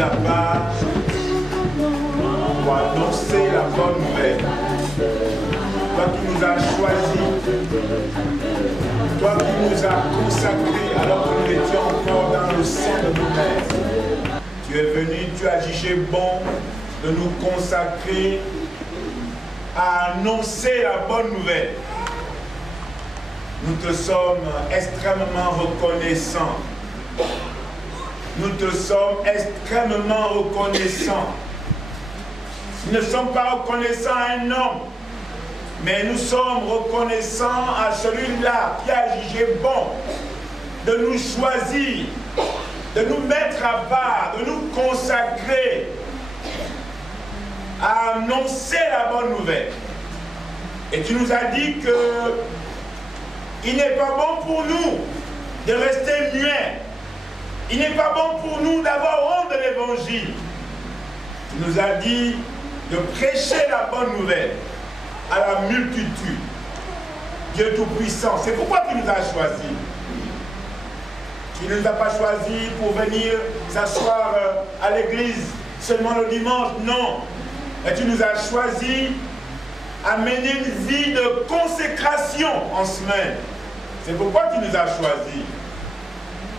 mis à part pour annoncer la bonne nouvelle. Toi qui nous as choisis, toi qui nous as consacrés alors que nous étions encore dans le sein de nos mères. Tu es venu, tu as jugé bon de nous consacrer à annoncer la bonne nouvelle. Nous te sommes extrêmement reconnaissants. Nous te sommes extrêmement reconnaissants. Nous ne sommes pas reconnaissants à un homme, mais nous sommes reconnaissants à celui-là qui a jugé bon de nous choisir, de nous mettre à part, de nous consacrer à annoncer la bonne nouvelle. Et tu nous as dit que il n'est pas bon pour nous de rester muets. Il n'est pas bon pour nous d'avoir honte de l'évangile. Tu nous as dit de prêcher la bonne nouvelle à la multitude. Dieu Tout-Puissant, c'est pourquoi tu nous as choisis. Tu ne nous as pas choisis pour venir s'asseoir à l'église seulement le dimanche, non. Et tu nous as choisis à mener une vie de consécration en semaine. C'est pourquoi tu nous as choisis.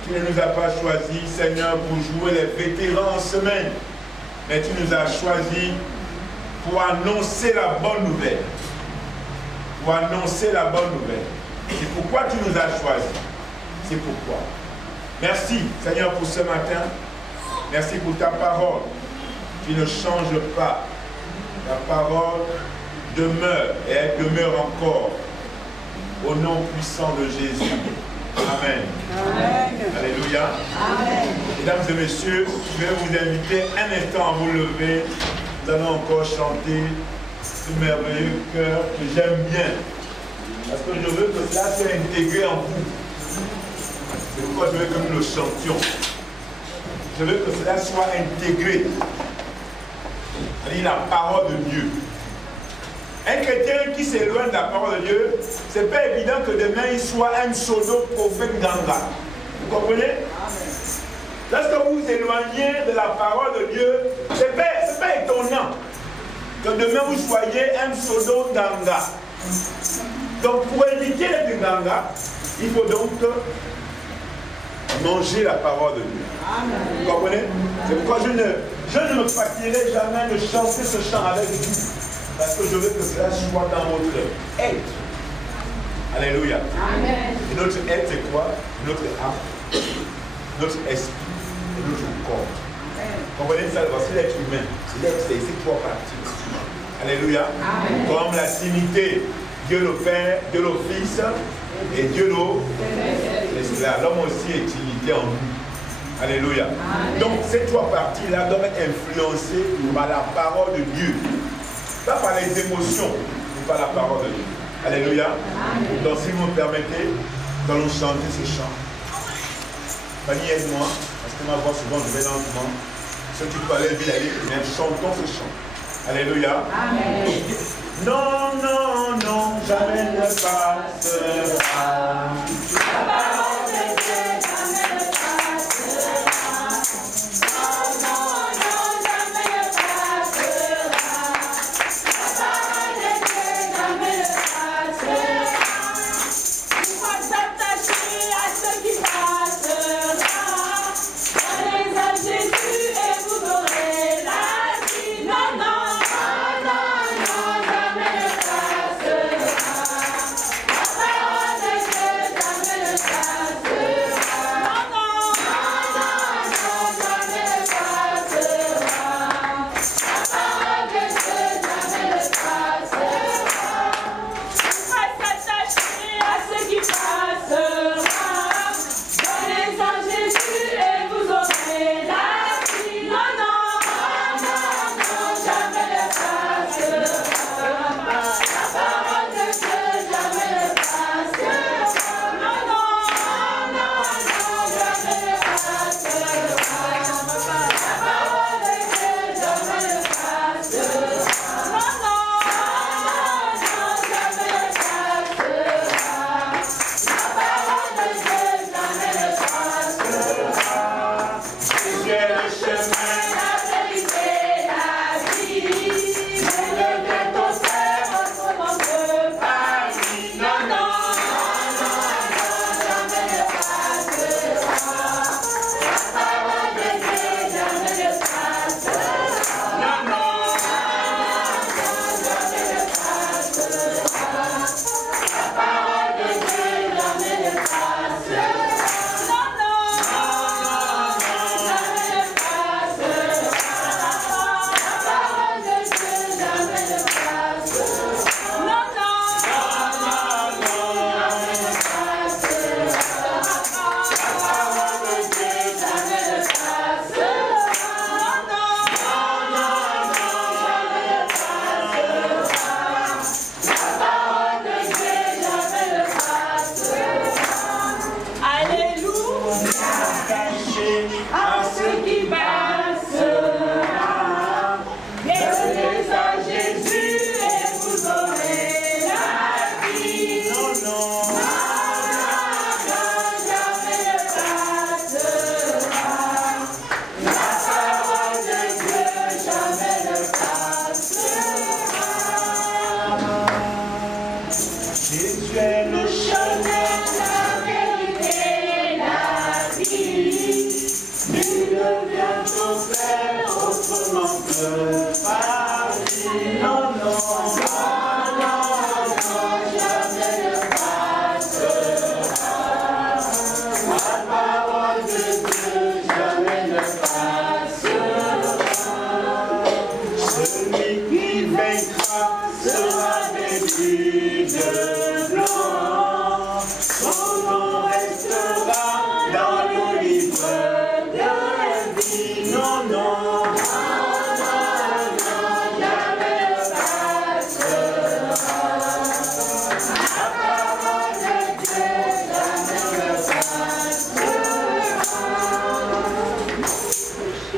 Tu ne nous as pas choisis, Seigneur, pour jouer les vétérans en semaine, mais tu nous as choisis pour annoncer la bonne nouvelle. Pour annoncer la bonne nouvelle. C'est pourquoi tu nous as choisis. C'est pourquoi. Merci, Seigneur, pour ce matin. Merci pour ta parole qui ne change pas. Ta parole demeure et elle demeure encore. Au nom puissant de Jésus. Amen. Amen. Alléluia. Amen. Mesdames et messieurs, je vais vous inviter un instant à vous lever. Nous allons encore chanter ce merveilleux chœur que j'aime bien. Parce que je veux que cela soit intégré en vous. C'est pourquoi je veux que nous le chantions. Je veux que cela soit intégré. C'est-à-dire la parole de Dieu. Un chrétien qui s'éloigne de la parole de Dieu, c'est pas évident que demain il soit un pseudo-prophète ganga. Vous comprenez? Lorsque vous vous éloignez de la parole de Dieu, c'est pas étonnant que demain vous soyez un pseudo-ganga. Donc pour éviter d'être ganga, il faut donc manger la parole de Dieu. Vous comprenez? C'est pourquoi je ne me fatiguerai jamais de chanter ce chant avec vous. Parce que je veux que cela soit dans votre être. Alléluia. Amen. Et notre être, c'est quoi? Notre âme, notre esprit et notre corps. Vous comprenez ça? C'est l'être humain. C'est trois parties. Alléluia. Amen. Comme la Trinité, Dieu le Père, Dieu le Fils et Dieu l'Esprit. L'homme aussi est Trinité en nous. Alléluia. Amen. Donc ces trois parties-là doivent être influencées par la parole de Dieu. Pas par les émotions, mais par la parole de Dieu. Alléluia. Amen. Donc si vous me permettez, nous allons chanter ce chant. Fanny, aide-moi, parce que ma voix souvent je vais lentement. Ceux qui parlaient bien aller, mais chantons ce chant. Alléluia. Amen. Non, non, non, jamais ne passera. La parole de Dieu jamais ne passera. Non, non, non, jamais ne passera. La parole de Dieu jamais ne passera. Il faut s'attacher à ce qui passera. Prenez à Jésus et vous aurez la vie. Non, non. Jamais ne passera. La parole de Dieu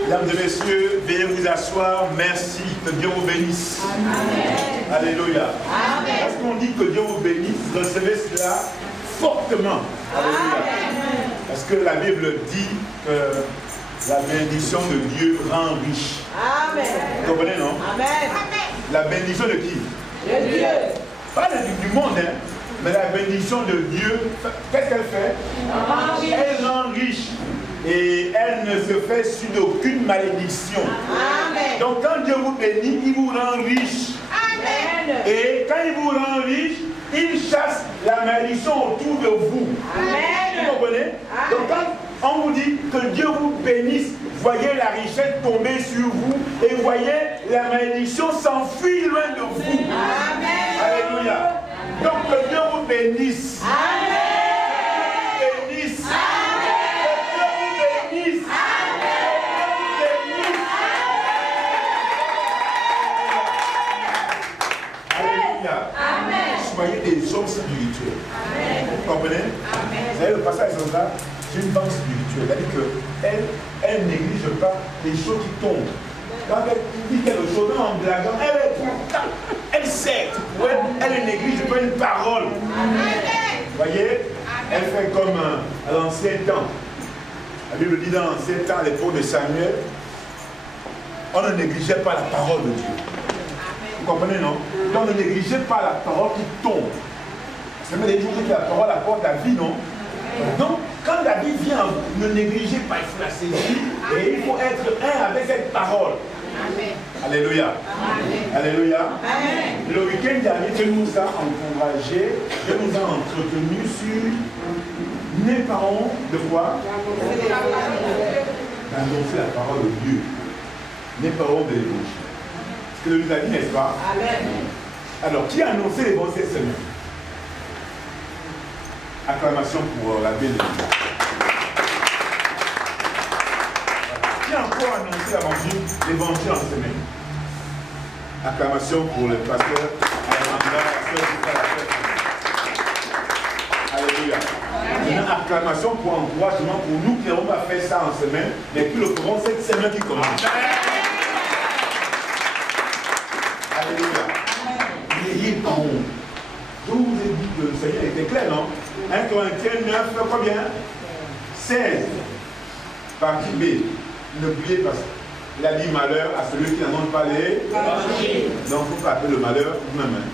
Mesdames et messieurs, veuillez vous asseoir. Merci. Que Dieu vous bénisse. Amen. Alléluia. Amen. Parce qu'on dit que Dieu vous bénisse, recevez cela fortement. Alléluia. Amen. Parce que la Bible dit que la bénédiction de Dieu rend riche. Amen. Vous comprenez, non? Amen. La bénédiction de qui? De Dieu. Pas du monde, hein, mais la bénédiction de Dieu, qu'est-ce qu'elle fait? Elle rend riche. Et elle ne se fait sur d'aucune malédiction. Amen. Donc quand Dieu vous bénit, il vous rend riche. Amen. Et quand il vous rend riche, il chasse la malédiction autour de vous. Amen. Vous comprenez? Amen. Donc quand on vous dit que Dieu vous bénisse, voyez la richesse tomber sur vous et voyez la malédiction s'enfuir loin de vous. Amen. Alléluia. Donc que Dieu vous bénisse. Amen. Soyez des hommes spirituels. Vous comprenez? Vous savez, le passage est là, c'est une femme spirituelle. C'est-à-dire qu'elle ne néglige pas les choses qui tombent. Quand elle dit quelque chose en blaguant, elle sait. Elle ne néglige pas une parole. Vous voyez? Elle fait comme à l'ancien temps. La Bible dit dans l'ancien temps, à l'époque de Samuel, on ne négligeait pas la parole de Dieu. Vous comprenez, non? Donc ne négligez pas la parole qui tombe. C'est même des jours que la parole apporte la vie, non? Donc, quand la vie vient, ne négligez pas, il faut la saisir et il faut être un avec cette parole. Amen. Alléluia. Amen. Alléluia. Amen. Le week-end dernier, Dieu nous a encouragés, Dieu nous a entretenus sur les parents de quoi? D'annoncer la parole de Dieu. Les parents de l'évangile. Ce que nous a dit, n'est-ce pas? Amen. Alors, qui a annoncé l'évangile cette semaine? Acclamation pour la bénédiction. Qui a encore annoncé l'évangile en semaine? Acclamation pour le pasteur Alléluia. Une acclamation pour encouragement pour nous qui n'avons pas fait ça en semaine, mais qui le feront cette semaine qui commence. Alléluia. N'ayez pas honte. Je vous ai dit que le Seigneur était clair, non? 1 Corinthiens 9, combien? 16. Partie B. N'oubliez pas ça. Il a dit malheur à celui qui n'annonce pas les. Donc il ne faut pas appeler le malheur vous-même.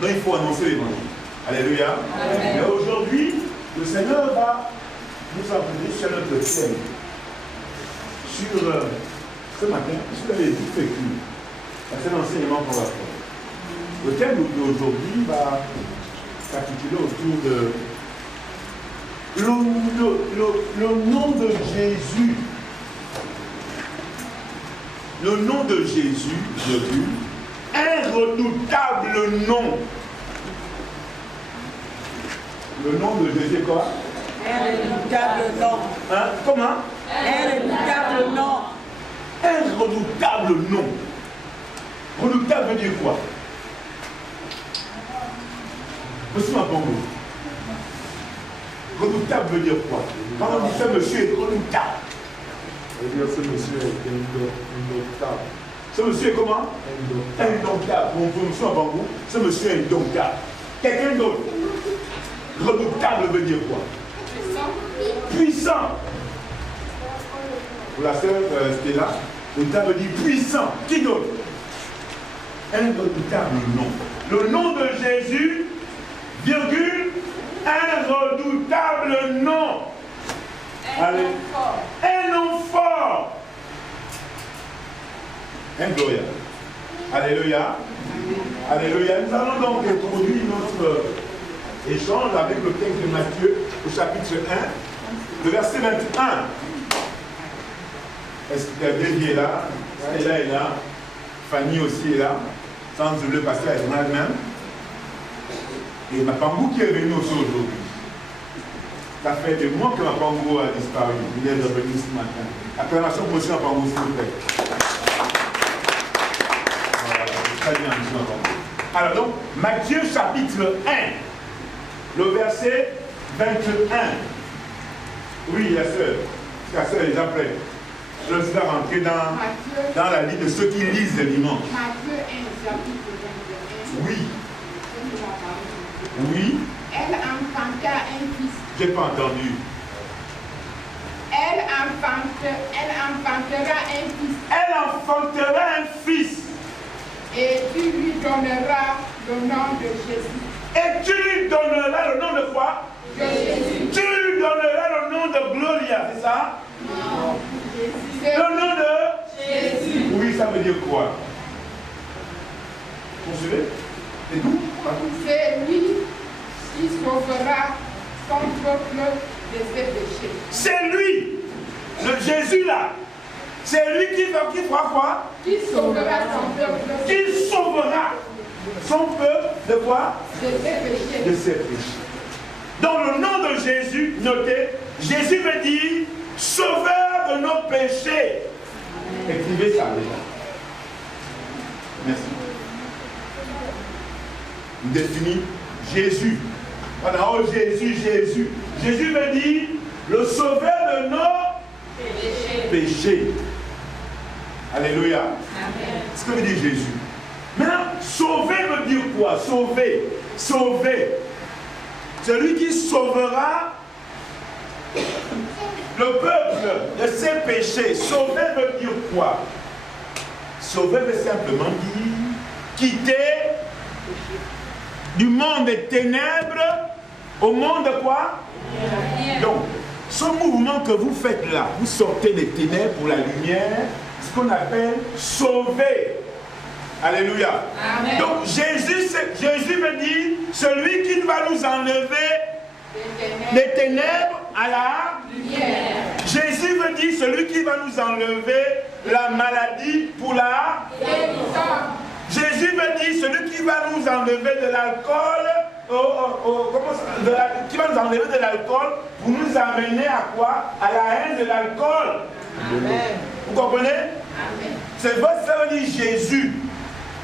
Donc il faut annoncer l'évangile. Alléluia. Mais aujourd'hui, le Seigneur va nous appeler sur notre thème. Sur ce matin, sur les difficultés. C'est l'enseignement pour la foi. Le thème d'aujourd'hui va s'articuler autour de le nom de Jésus. Le nom de Jésus, un redoutable nom. Le nom de Jésus quoi? Un redoutable nom. Hein? Comment? Un redoutable nom. Un redoutable nom. Redoutable veut dire quoi? Monsieur Mapambo. Redoutable veut dire quoi? Quand on dit ce monsieur est redoutable. Ça veut dire ce monsieur est indomptable. Ce monsieur est comment? Indomptable. Pour monsieur Mapambo, ce monsieur est indomptable. Quelqu'un d'autre? Redoutable veut dire quoi? Puissant. Pour la sœur Stella, redoutable veut dire puissant. Qui d'autre? Un redoutable nom. Le nom de Jésus, virgule, un redoutable nom. Allez. Un nom fort. Hein, Gloria? Alléluia. Alléluia. Nous allons donc introduire notre échange avec le texte de Matthieu au chapitre 1, le verset 21. Est-ce que David est là? Stella est là. Fanny aussi est là. Sans le pasteur est là même. Et ma Pambou qui est venu aussi aujourd'hui. Ça fait des mois que ma Pambou a disparu. Il est revenu ce matin. Acclamation pour ma Pambou, s'il vous plaît. Très bien, monsieur ma Pambou. Alors donc, Matthieu chapitre 1, le verset 21. Oui, la sœur est déjà prête. Je vais rentrer dans la liste de ceux qui lisent le dimanche. Matthieu 1, chapitre 21. Oui. Oui. Elle enfanta un fils. J'ai pas entendu. Elle enfantera un fils. Elle enfantera un fils. Et tu lui donneras le nom de Jésus. Et tu lui donneras le nom de quoi? De Jésus. Tu lui donneras le nom de Gloria, c'est ça? Non. Le nom de Jésus. Oui, ça veut dire quoi? Vous suivez? C'est tout? C'est lui qui sauvera son peuple de ses péchés. C'est lui, le Jésus là. C'est lui qui fera quoi? Qui sauvera son peuple Qui sauvera son peuple de quoi? de ses péchés. De ses péchés. Dans le nom de Jésus, notez, Jésus veut dire sauveur de nos péchés. Écrivez ça déjà. Merci. On définit Jésus. Voilà, oh Jésus, Jésus. Jésus veut dire le sauveur de nos péchés. Alléluia. Amen. C'est ce que veut dire Jésus. Maintenant, sauver veut dire quoi? Sauver. Sauver. Celui qui sauvera le peuple de ses péchés. Sauver veut dire quoi? Sauver veut simplement dire quitter du monde des ténèbres au monde de quoi? Donc, ce mouvement que vous faites là, vous sortez des ténèbres pour la lumière, ce qu'on appelle sauver. Alléluia. Amen. Donc Jésus veut dire celui qui va nous enlever des ténèbres à la lumière. Jésus veut dire celui qui va nous enlever la maladie pour la Guérison. Jésus veut dire celui qui va nous enlever de l'alcool, qui va nous enlever de l'alcool pour nous amener à quoi? À la haine de l'alcool. Amen. Vous comprenez? Amen. C'est votre, ça veut dire Jésus.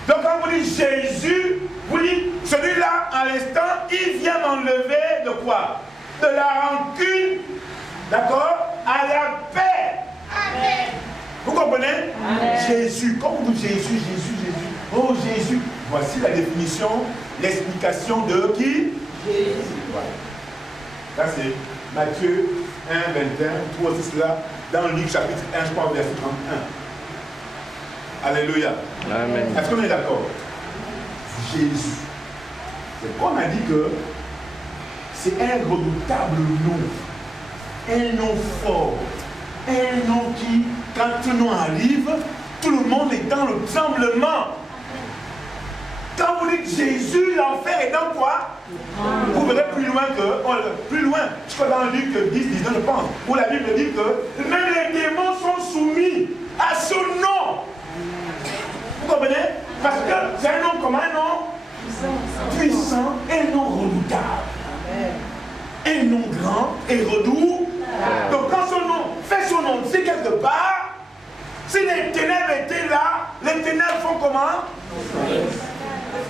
Donc quand vous dites Jésus, vous dites celui-là, à l'instant, il vient m'enlever de quoi? De la rancune, d'accord? À la paix. Amen. Vous comprenez? Amen. Jésus. Quand vous dites Jésus, Jésus, Jésus. Oh Jésus. Voici la définition, l'explication de qui? Jésus. Voilà. Là c'est Matthieu 1, 21. Vous trouvez cela dans Luc chapitre 1, je crois, verset 31. Alléluia. Amen. Est-ce qu'on est d'accord? Jésus. C'est qu'on a dit que c'est un redoutable nom. Un nom fort. Un nom qui, quand ce nom arrive, tout le monde est dans le tremblement. Quand vous dites Jésus, l'enfer est dans quoi? Vous verrez plus loin je crois dans Luc 10, 19, je pense, où la Bible dit que même les démons sont soumis à ce nom. Vous comprenez? Parce que c'est un nom comme un nom puissant, un nom redoutable. Un nom grand et redoutable. Donc quand son nom fait son nom, c'est quelque part, si les ténèbres étaient là, les ténèbres font comment?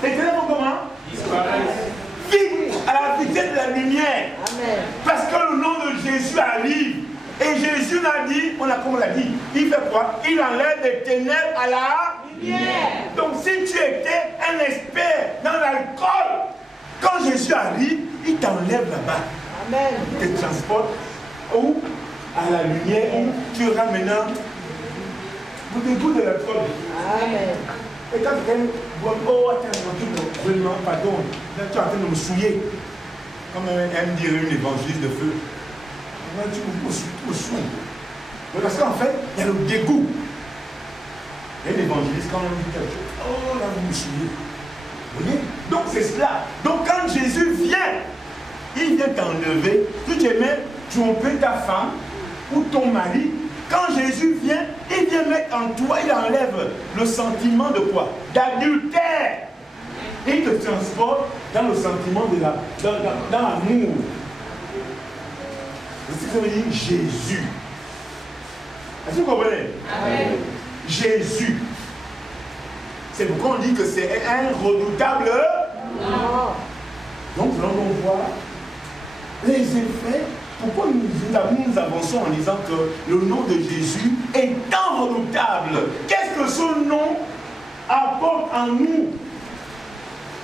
Les ténèbres font comment? Vite à la vitesse de la lumière. Amen. Parce que le nom de Jésus arrive. Et Jésus l'a dit, comme on l'a dit, il fait quoi? Il enlève des ténèbres à la lumière. Donc si tu étais un expert dans l'alcool, quand Jésus arrive, il t'enlève là-bas. Amen. Il te transporte où? À la lumière, où tu auras maintenant le dégoût de l'alcool. Amen. Et quand quelqu'un voit, oh attends, vraiment, pardon, là tu es en train de me souiller. Comme aime dire une évangéliste de feu. Tu me saoules. Parce qu'en fait, il y a le dégoût. Et l'évangéliste, quand on dit quelque chose, oh là, vous me suivez. Vous voyez? Donc c'est cela. Donc quand Jésus vient, il vient t'enlever. Si tu aimais tromper ta femme ou ton mari, quand Jésus vient, il vient mettre en toi, il enlève le sentiment de quoi? D'adultère. Et il te transporte dans le sentiment de dans l'amour. C'est ce que ça veut dire Jésus. Est-ce que vous comprenez? Amen. Jésus. C'est pourquoi on dit que c'est un redoutable nom. Donc nous allons voir les effets. Pourquoi nous avançons en disant que le nom de Jésus est tant redoutable? Qu'est-ce que ce nom apporte en nous?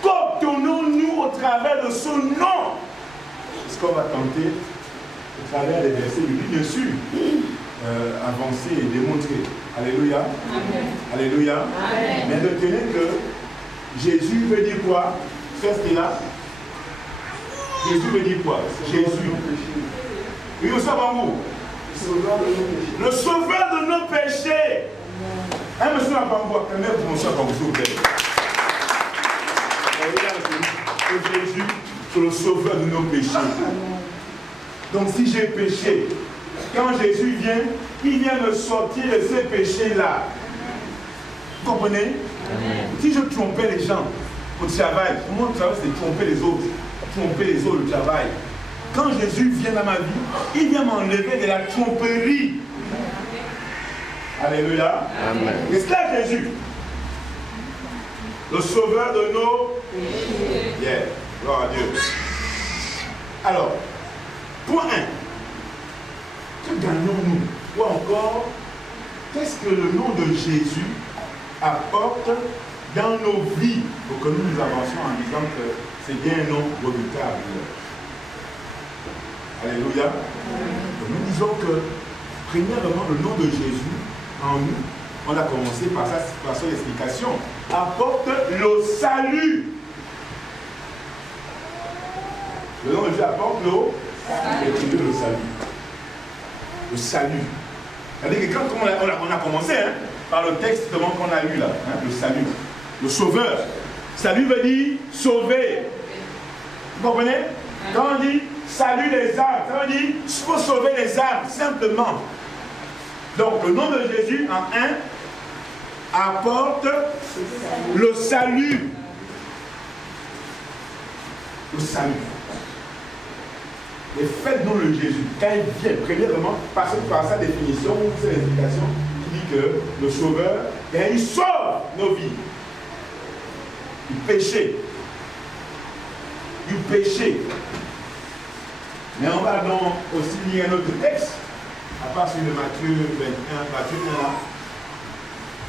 Qu'obtenons-nous au travers de ce nom? Est-ce qu'on va tenter, au travers des versets bibliques, bien sûr, avancer et démontrer? Alléluia. Amen. Alléluia. Amen. Mais retenez que Jésus veut dire quoi? C'est ce qu'il a. Jésus veut dire quoi? Jésus. Oui, vous savez où? Le sauveur de nos péchés. Un monsieur n'a pas boire. Un mec pour monsieur n'a pas vous sauver. Jésus, c'est le sauveur de nos péchés. Donc si j'ai péché, quand Jésus vient, il vient me sortir de ces péchés-là. Vous comprenez? Amen. Si je trompais les gens au travail, comment le travail c'est tromper les autres? Tromper les autres au travail. Quand Jésus vient dans ma vie, il vient m'enlever de la tromperie. Alléluia. Amen. C'est cela Jésus. Le sauveur de nos péchés. Yeah. Gloire à Dieu. Alors, point 1. Que gagnons-nous? Ou encore, qu'est-ce que le nom de Jésus apporte dans nos vies pour que nous avancions en disant que c'est bien un nom redoutable? Alléluia. Donc nous disons que, premièrement, le nom de Jésus en nous, on a commencé par son explication, apporte le salut. Le nom de Jésus apporte le salut. Le salut. C'est-à-dire que quand on a commencé par le texte qu'on a lu là, le salut, le sauveur. Salut veut dire sauver. Vous comprenez? Quand on dit salut les âmes, ça veut dire il faut sauver les âmes, simplement. Donc le nom de Jésus en un apporte le salut. Le salut. Les faits du nom de Jésus, quand il vient, premièrement, par sa définition, ou sa explication, qui dit que le Sauveur, il sauve nos vies. Du péché. Du péché. Mais on va donc aussi lire un autre texte, à part celui de Matthieu 21, Matthieu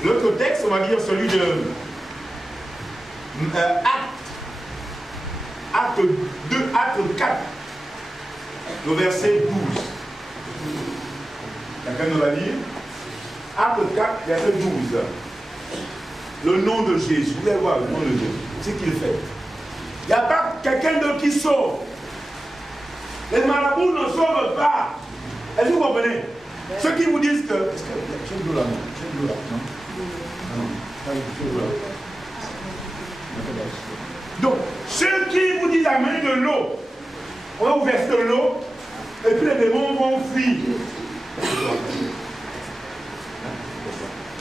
1. L'autre texte, on va lire celui de Acte 2, Acte 4. Le verset 12. Quelqu'un nous va lire? Acte 4, verset 12. Le nom de Jésus. Vous allez voir le nom de Jésus. C'est ce qu'il fait. Il n'y a pas quelqu'un d'autre qui sauve. Les marabouts ne sauvent pas. Est-ce que vous comprenez? Ceux qui vous disent que. Est-ce que j'ai de l'eau là? J'ai de l'eau là? Non? Donc, ceux qui vous disent amener de l'eau, on va vous verser de l'eau, et puis les démons vont fuir.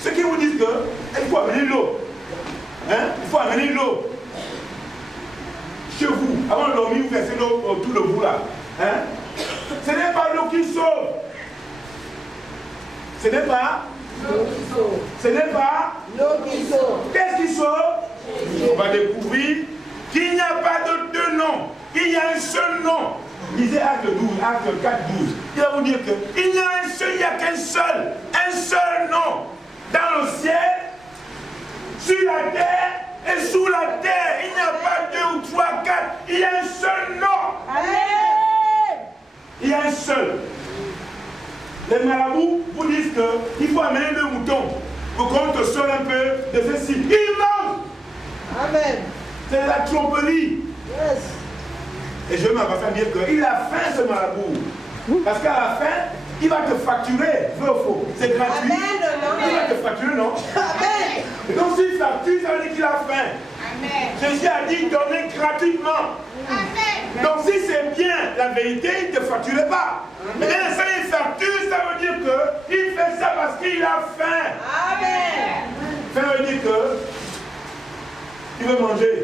Ceux qui vous disent qu'il faut amener l'eau, il faut amener l'eau chez vous, avant de dormir, vous versez l'eau autour de vous là. Ce n'est pas l'eau qui sauve. Ce n'est pas l'eau qui sauve. Ce n'est pas l'eau qui sauve. Qu'est-ce qui sauve? On va découvrir qu'il n'y a pas de deux noms. Il y a un seul nom. Lisez Acte 12, Acte 4, 12. Il va vous dire qu'il y a un seul, il n'y a qu'un seul nom. Dans le ciel, sur la terre et sous la terre. Il n'y a pas deux ou trois, quatre. Il y a un seul nom. Amen. Il y a un seul. Les marabouts vous disent qu'il faut amener le mouton pour qu'on te sorte un peu de ceci. Il mange. Amen. C'est la tromperie. Yes. Et je vais m'avancer à dire qu'il a faim ce marabout. Parce qu'à la fin, il va te facturer. Vrai ou faux? C'est gratuit. Amen. Il va te facturer, non? Amen. Et donc s'il facture, ça veut dire qu'il a faim. Amen. Jésus a dit donner gratuitement. Amen. Donc si c'est bien la vérité, il ne te facture pas. Mais quand il facture, ça veut dire qu'il fait ça parce qu'il a faim. Amen. Ça veut dire que il veut manger.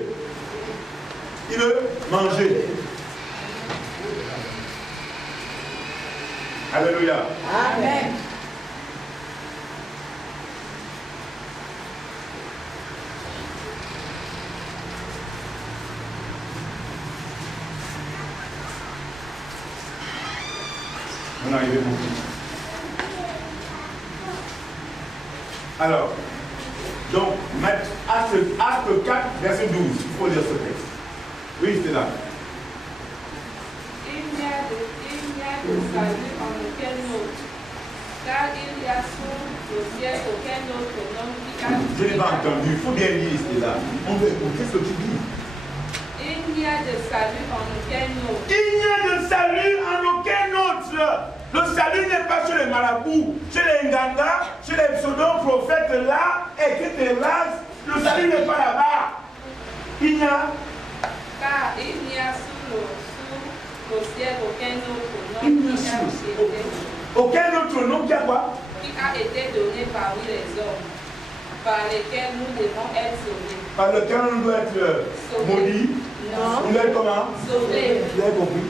Il veut manger. Alléluia. Amen. On est arrivé beaucoup. Alors, donc, Acte 4, verset 12. Il faut lire ce texte. Oui, c'est là. Il n'y a de salut en aucun autre, car il y a sous le ciel aucun autre nom qui a... Je n'ai pas entendu. Il faut bien lire, c'est là. On veut écouter ce que tu dis. Il n'y a de salut en aucun autre. Il n'y a de salut en aucun autre. Le salut n'est pas chez les marabouts, chez les nganga, chez les pseudo-prophètes là, etc. Le salut n'est pas là-bas. Il n'y a... Car il n'y a sous le ciel aucun autre nom Aucun autre nom qui a quoi? Qui a été donné parmi les hommes, par lesquels nous devons être sauvés. Par lequel on doit être maudit. Non. On doit être comment? Sauvés. Vous avez compris?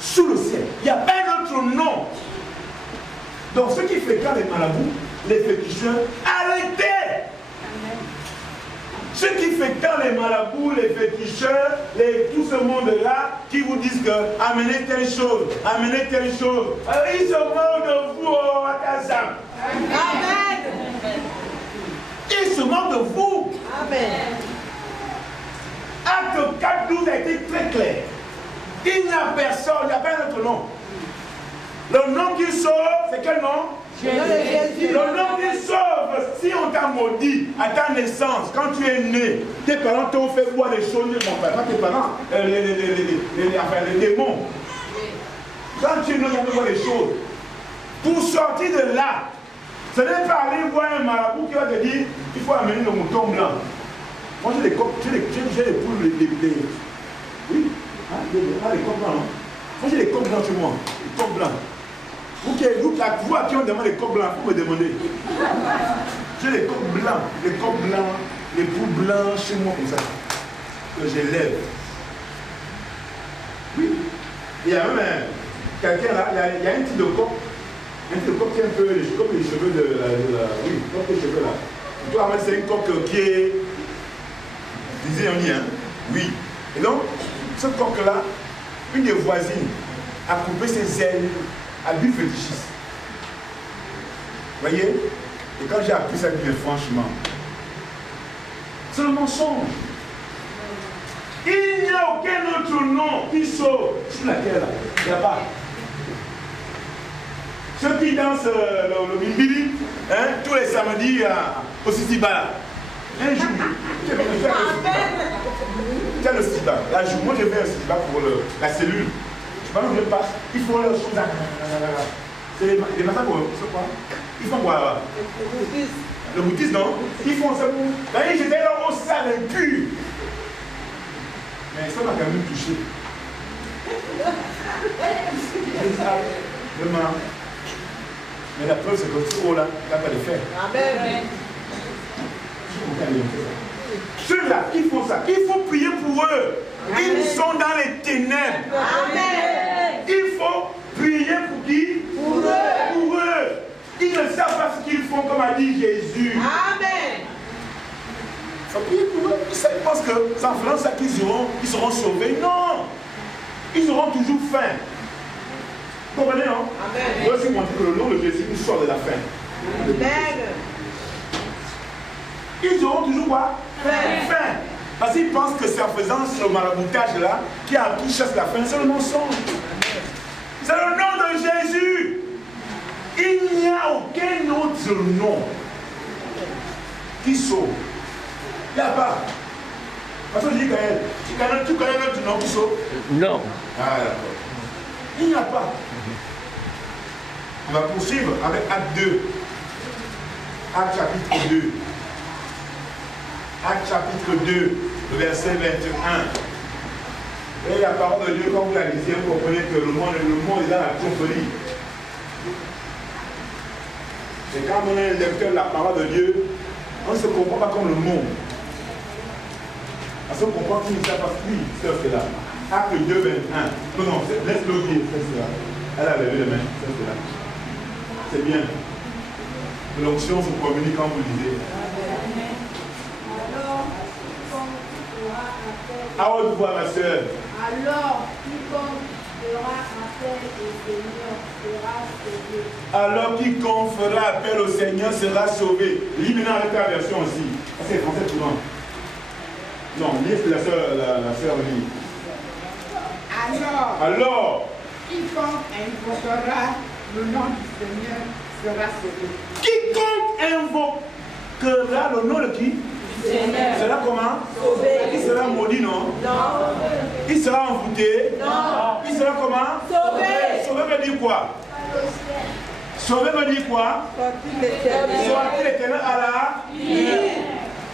Sous le ciel. Il n'y a pas un autre nom. Donc ce qui fait quand les marabouts, les féticheurs, arrêtez! Ce qui fait quand les marabouts, les féticheurs, tout ce monde-là, qui vous disent que amenez telle chose, amenez telle chose, alors ils se moquent de vous, oh, Akazam. Amen. Ils se moquent de vous. Amen. Acte 4, 12 a été très clair. Il n'y a personne, il n'y a pas un autre nom. Le nom qui sauve, c'est quel nom? Jésus. Le nom qui sauve, si on t'a maudit à ta naissance, quand tu es né, tes parents t'ont fait boire des choses, pas tes parents, les démons. Quand tu es né, on fait boire des choses. Pour sortir de là, ce n'est pas aller voir un marabout qui va te dire il faut amener le mouton blanc. Moi j'ai des coques, j'ai des poules, oui, hein, les coques blancs. Moi j'ai des coques blancs chez moi, des coques blancs. Vous à qui on demande les coques blancs, vous me demandez. J'ai les coques blancs, les poules blancs chez moi comme ça, que j'élève. Oui. Il y a même quelqu'un là, il y a un type de coq. Un type de coq qui est un peu comme les cheveux de la oui, comme les cheveux là. Tu vois, c'est une coque qui est. Disait on dit, hein? Oui. Et donc, ce coq-là, une des voisines a coupé ses ailes à but fétichiste. Vous voyez? Et quand j'ai appris ça, je dis, franchement, c'est le mensonge. Il n'y a aucun autre nom qui sauve sur la terre là. Il n'y a pas. Ceux qui dansent le bimbili, hein, tous les samedis au Sisiba. Un jour, tu as le Sisiba. La jour, moi je fais un Sisiba pour la cellule. Je sais pas où je passe. Ils font leurs choses. C'est les massacres pour quoi? Ils font quoi là-bas? Le bouddhisme, non? Ils font ça pour. D'ailleurs, j'étais là au sale impur. Mais ça m'a quand même touché. Vraiment. Mais la preuve, c'est que ce haut-là, il n'a pas de faire. Amen. Ceux-là qui font ça, il faut prier pour eux. Amen. Ils sont dans les ténèbres. Amen. Il faut prier pour qui? Pour eux. Pour eux. Ils ne savent pas ce qu'ils font, comme a dit Jésus. Amen. Il faut prier pour eux. Ils pensent que c'est en faisant ça qu'ils seront sauvés. Non. Ils auront toujours faim. Vous comprenez, non? Amen. Je vais aussi montrer que le nom de Jésus nous sort de la faim. Amen. Ils auront toujours quoi? Faim. Parce qu'ils pensent que c'est en faisant ce maraboutage là qui chasse la faim. C'est le mensonge. C'est le nom de Jésus. Il n'y a aucun autre nom qui sauve. Il n'y a pas. Parce que je dis tu connais notre nom qui sauve? Non. Ah d'accord. Il n'y a pas. On va poursuivre avec Acte 2. Acte chapitre 2. Actes chapitre 2, verset 21. Et la parole de Dieu, quand vous la lisez, vous comprenez que le monde est dans la tromperie. Et quand on est lecteur de la parole de Dieu, on ne se comprend pas comme le monde. On se comprend qu'il ne sait pas ce qu'il c'est là. Acte 2, 21. Non, laisse-le dire, c'est cela. Elle a levé les mains, c'est cela. C'est bien. L'onction se communique quand vous lisez. À haute voix, ma soeur. Alors, quiconque fera appel au Seigneur sera sauvé. Alors, quiconque fera appel au Seigneur sera sauvé. Lis maintenant avec ta version aussi. C'est français tout le monde. Non, lis la soeur lit. Alors, quiconque invoquera le nom du Seigneur sera sauvé. Quiconque invoquera le nom de qui? Seigneur. Sera comment? Sauvé. Il sera maudit, non? Non. Il sera envoûté? Non. Il sera comment? Sauvé. Sauvé veut dire quoi? Sauvé veut dire quoi? Sortir des ténèbres à la lumière.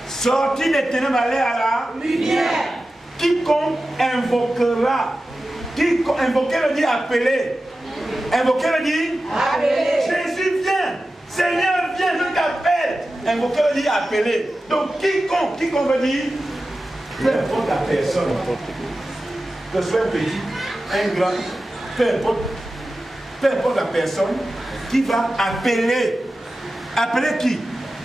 Sortir des ténèbres à la lumière. Quiconque invoquera. Invoquer veut dire appeler. Invoquer veut dire appeler. Jésus vient. Seigneur vient, je t'appelle. Invoquer veut dire appeler. Donc quiconque veut dire peu importe la personne. Que ce soit un petit, un grand, peu importe la personne qui va appeler. Appeler qui?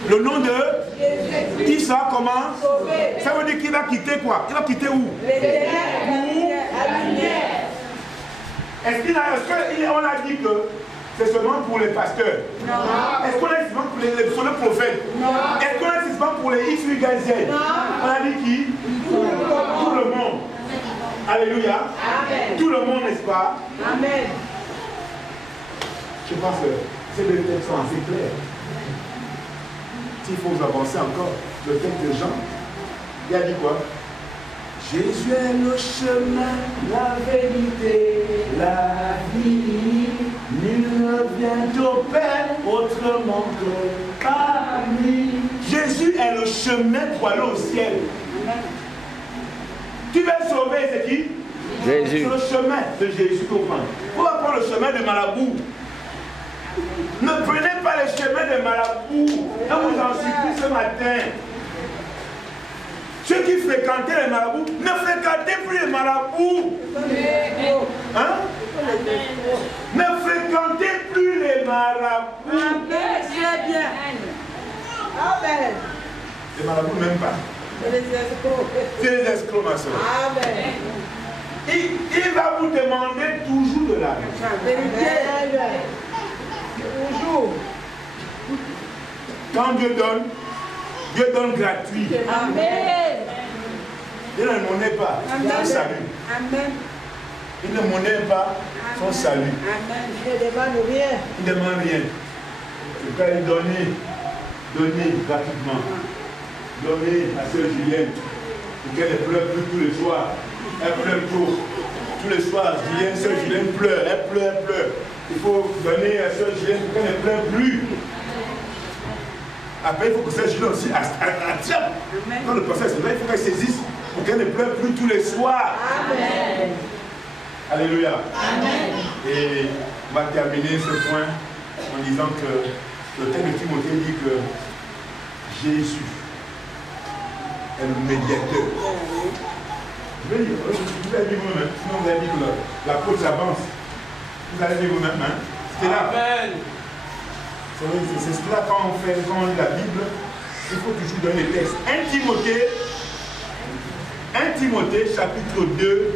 Le nom de Jésus. Qui sera comment? Sauvé. Ça veut dire qu'il va quitter quoi? Il va quitter où? Les ténèbres. La lumière. Est-ce qu'on a dit que c'est seulement pour les pasteurs? Non. Est-ce qu'on a dit seulement pour les prophètes? Non. Est-ce qu'on a dit seulement pour les X, gaziers? Non. On a dit qui? Tout le monde. Alléluia. Amen. Tout le monde, n'est-ce pas? Amen. Je pense que ces deux textes sont assez clairs. S'il faut vous avancer encore, le texte de Jean, il a dit quoi? Jésus est le chemin, la vérité, la vie. Nul ne vient au Père autrement que par lui. Jésus est le chemin pour aller au ciel. Tu veux sauver, c'est qui? Jésus. C'est le chemin de Jésus qu'on prend. Vous allez prendre le chemin de Malabou. Ne prenez pas le chemin de Malabou. Je vous en supplie ce matin. Ceux qui fréquentaient les marabouts, ne fréquentez plus les marabouts. Hein? Ne fréquentez plus les marabouts. Très bien. Amen. Les marabouts même pas. C'est les escrocs. C'est les escrocs, ma soeur. Amen. Il va vous demander toujours de l'argent. Vérité. Toujours. Quand Dieu donne gratuit. Amen. Il ne monnaie pas son salut. Amen. Il ne monnaie pas son salut. Amen. Il ne demande rien. Il ne demande rien. C'est quand il donner gratuitement. Donner à sœur Julienne pour qu'elle ne pleure plus tous les soirs. Elle pleure tous les soirs. Julienne, sœur Julienne pleure. Elle pleure. Il faut donner à sœur Julienne pour qu'elle ne pleure plus. Après, il faut que sœur Julienne aussi attire. Quand le procès est là, il faut qu'elle saisisse pour qu'elle ne pleure plus tous les soirs. Amen. Alléluia. Amen. Et on va terminer ce point en disant que le texte de Timothée dit que Jésus est le médiateur. Vous allez dire vous-même, sinon vous allez dire que l'apôtre avance. Vous allez dire vous-même, hein? C'était là. Amen. C'est cela quand on lit la Bible, il faut toujours donner les textes. 1 Timothée chapitre 2,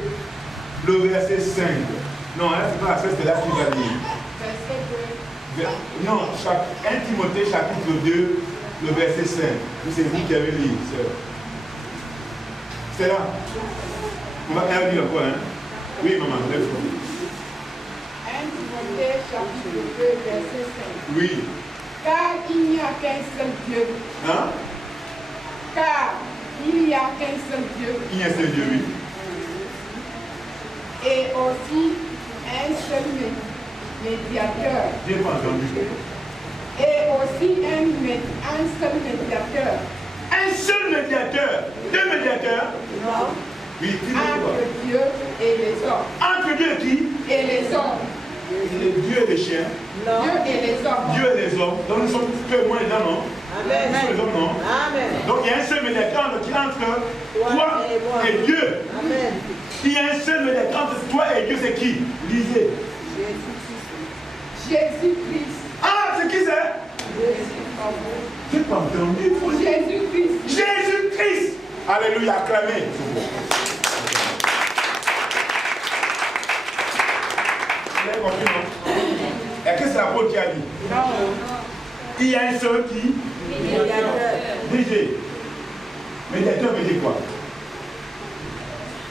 le verset 5. Non, là c'est pas la fête, c'est là qu'il va lire. Non, 1 Timothée chapitre 2, le verset 5. C'est vous qui avez lu, sœur. C'est là. On va lire quoi, hein? Oui, maman, lève-toi. 1 Timothée chapitre 2, verset 5. Oui. Car il n'y a qu'un seul Dieu. Hein? Car il n'y a qu'un seul Dieu. Il y a un seul Dieu, oui. Et aussi un seul médiateur. Je n'ai pas entendu. Et aussi un seul médiateur. Un seul médiateur. deux médiateurs. Non. Oui, qui dit quoi? Entre Dieu et les hommes. Entre Dieu et qui? Et les hommes. Dieu et les chiens. Non. Dieu et les hommes. Dieu et les hommes. Donc nous sommes que moi et là, non? Amen. Nous sommes les hommes, non? Amen. Donc il y a un seul médiateur qui entre toi et moi. et Dieu. Amen. Il y a un seul médiateur entre toi et Dieu, c'est qui? Lisez. Jésus-Christ. Ah, c'est qui c'est? J'ai pas entendu. Jésus-Christ. Jésus-Christ. Alléluia, acclamez. Vous avez compris, non? Et qu'est-ce que c'est l'apôtre qui a dit? Non. Il y a un seul qui? DG. Médiateur veut dire quoi?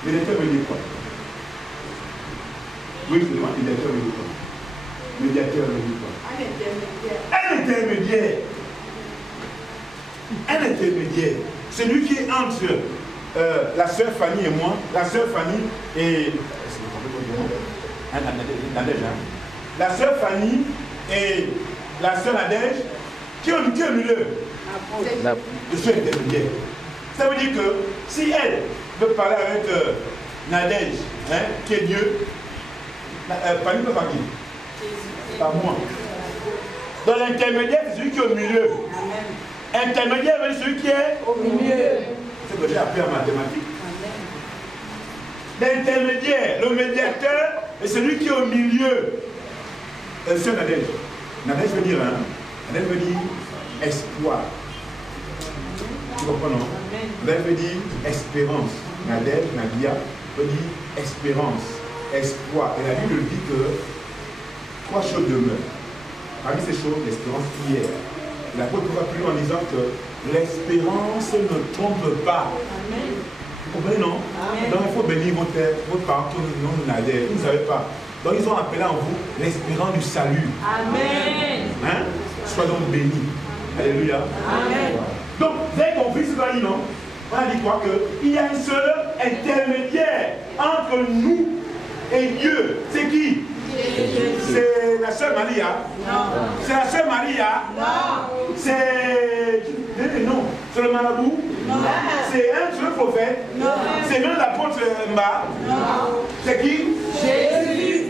Médiateur veut dire quoi? Oui, c'est moi, médiateur veut dire quoi? Médiateur veut dire quoi? Un intermédiaire. Un intermédiaire. Un intermédiaire. Celui qui est entre la sœur Fanny et moi, la sœur Fanny et. La sœur Fanny et la sœur Nadège, qui est au milieu? Je suis intermédiaire. Ça veut dire que si elle veut parler avec Nadège, hein, qui est Dieu, Fanny peut parler. Pas moi. Dans l'intermédiaire, c'est celui qui est au milieu. Intermédiaire, c'est celui qui est Au milieu. C'est ce que j'ai appris en mathématiques. L'intermédiaire, le médiateur, est celui qui est au milieu. C'est Nadège. Nadège veut dire, hein? Nadège veut dire espoir. Tu comprends, non? Nadège veut dire espérance. Nadège, Nadia, veut dire espérance, espoir. Et la Bible dit que 3 choses demeurent. Parmi ces choses, l'espérance qui est. L'apôtre va plus loin en disant que l'espérance ne trompe pas. Amen. Vous comprenez, non? Amen. Donc il faut bénir votre parent qui est non Nadège. Vous ne savez pas. Donc ils ont appelé en vous l'espérance du salut. Amen. Hein? Sois donc béni. Alléluia. Amen. Donc, vous avez compris ce qu'on a dit, non? On a dit quoi? Qu'il y a un seul intermédiaire entre nous et Dieu. C'est qui? C'est la sœur Maria? Non. C'est la sœur Maria? Non. C'est... Non. C'est le marabout? Non. C'est le prophète? Non. C'est même l'apôtre Mba? Non. C'est qui? Jésus.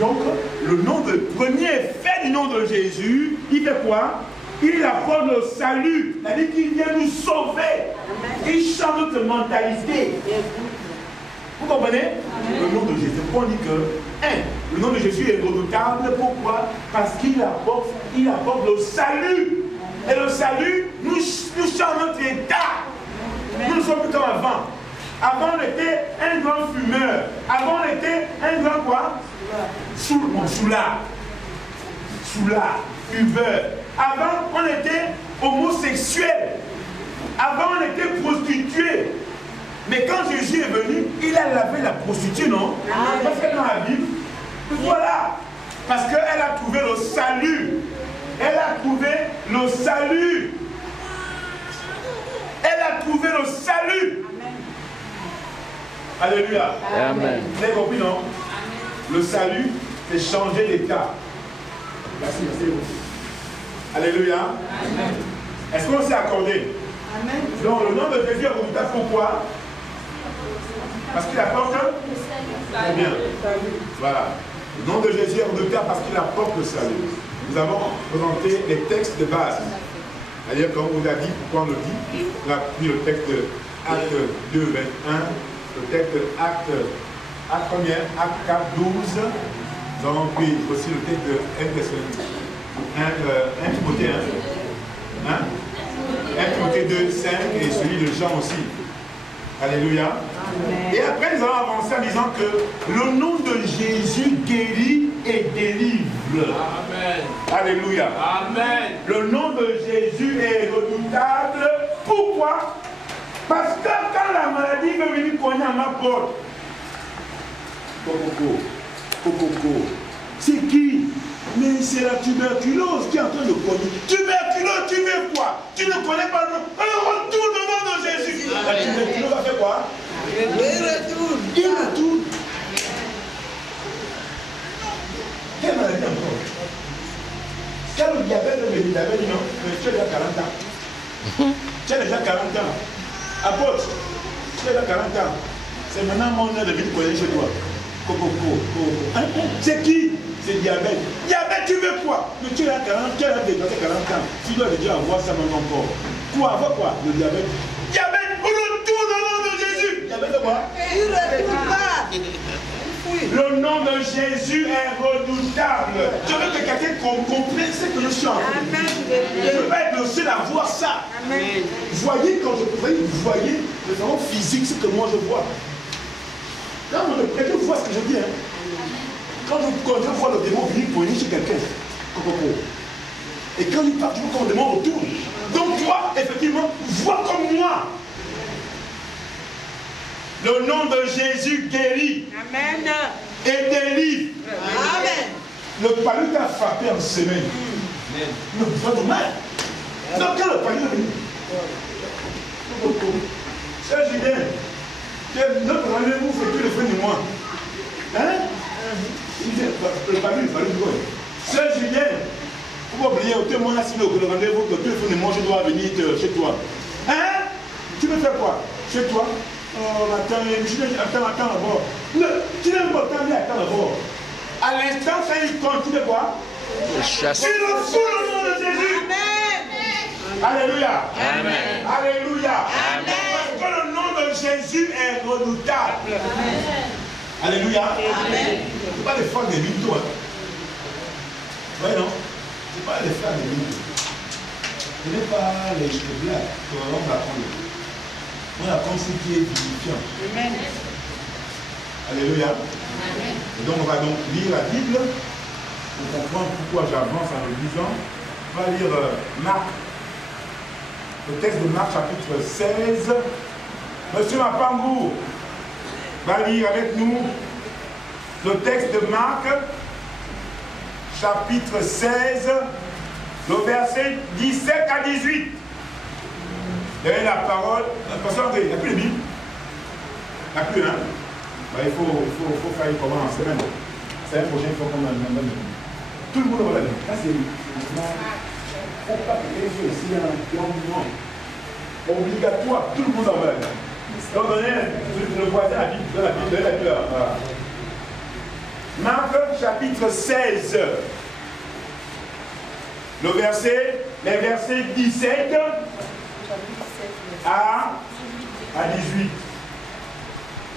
Donc, le nom de premier fait du nom de Jésus, il fait quoi? Il apporte le salut. C'est-à-dire qu'il vient nous sauver. Il change notre mentalité. Vous comprenez? Le nom de Jésus. Pourquoi on dit que, le nom de Jésus est redoutable. Pourquoi? Parce qu'il apporte le salut. Et le salut nous change notre état. Nous ne sommes plus comme avant. Avant, on était un grand fumeur. Avant, on était un grand quoi? Soulard, buveur. Avant, on était homosexuel. Avant, on était prostitué. Mais quand Jésus est venu, il a lavé la prostituée, non? Parce que dans la Bible, voilà. Parce qu'elle a trouvé le salut. Elle a trouvé le salut. Elle a trouvé le salut. Alléluia. Amen. Vous avez compris, non? Le salut, c'est changer d'état. Merci, merci. Alléluia. Amen. Est-ce qu'on s'est accordé? Amen. Donc, le nom de Jésus est redoutable. Pourquoi? Parce qu'il apporte le salut. Bien. Voilà. Le nom de Jésus est redoutable parce qu'il apporte le salut. Nous avons présenté les textes de base. C'est-à-dire, comme on vous a dit, pourquoi on le dit, on a pris le texte de Acte 2, 21, le texte de Acte combien? Acte 4, 12. Nous avons pris aussi le texte de 1 Timothée 1. 1 Timothée 2, 5 et celui de Jean aussi. Alléluia. Amen. Et après, nous allons avancer en disant que le nom de Jésus guérit et délivre. Amen. Alléluia. Amen. Le nom de Jésus est redoutable. Pourquoi? Parce que quand la maladie veut venir cogner à ma porte, c'est qui? Mais c'est la tuberculose qui est en train de cogner. Tuberculose, tu veux quoi? Tu ne connais pas le nom. Alors retourne au nom de Jésus. La tuberculose a fait quoi? Il retourne. Quelle maladie encore? Quel diabète, le diabète, non? Mais tu as déjà 40 ans. Tu as déjà 40 40 ans. Apôtre, tu es là 40 ans. C'est maintenant mon heure de venir connaître chez toi. C'est qui? C'est diabète. Diabète, tu veux quoi? Mais tu es là 40, tu es là dépassé 40 ans. Tu dois déjà avoir ça maintenant encore. Quoi? Avec quoi? Le diabète. Diabète, on retourne au nom de Jésus. Diabète de quoi? Il ne retourne pas. Le nom de Jésus est redoutable. Je veux que quelqu'un comprenne ce que je suis en train de dire. Je veux pas être le seul à voir ça. Amen. Voyez quand vous voyez le nom physique, ce que moi je vois. Quand on le prête, vous voyez ce que je dis. Hein? Quand je vois le démon venir pour chez quelqu'un, et quand il part, tu vois quand le démon retourne. Donc toi, effectivement, vois comme moi. Le nom de Jésus guérit. Amen. Et délivre. Amen. Le palu t'a frappé en semaine. Ne pas de mal. Donc quand le palu est venu. Cher Julien, notre rendez-vous fait plus le fin du mois. Hein? Le palu, quoi? Cher Julien, vous oubliez, au témoin là, si le rendez-vous que plus le fin du mois, je dois venir chez toi. Hein? Tu veux faire quoi? Chez toi? Oh, attends d'abord. Tu n'aimes pas attendre d'abord. À l'instant, quand il compte, tu veux quoi? Tu le fous au nom de Jésus. Amen. Alléluia. Amen. Alléluia. Amen. Parce que le nom de Jésus est redoutable. Alléluia. Amen. Ce n'est pas des frères des mythos. Oui, non? Ce n'est pas les frères des mythos. Ce n'est pas les blagues que l'on va prendre. On apprend ce qui est vivifiant. Amen. Alléluia. Amen. Et donc on va donc lire la Bible pour comprendre pourquoi j'avance en le disant. On va lire Marc, le texte de Marc chapitre 16. Monsieur Mapangou va lire avec nous le texte de Marc chapitre 16, le verset 17 à 18. Donnez la parole. Pasteur André, il n'y a plus de Bible. Il n'y a plus, hein? Ben, il faut faire comment en semaine. C'est un projet, il faut qu'on en donne. Tout le monde va la lire. Ça, c'est. Il ne faut pas que les gens ici, obligatoire, tout le monde en va la lire. Donc, donnez le voisin à la Bible. Dans la Bible, donnez la Bible. Voilà. Marc chapitre 16. Les versets 17 à 18.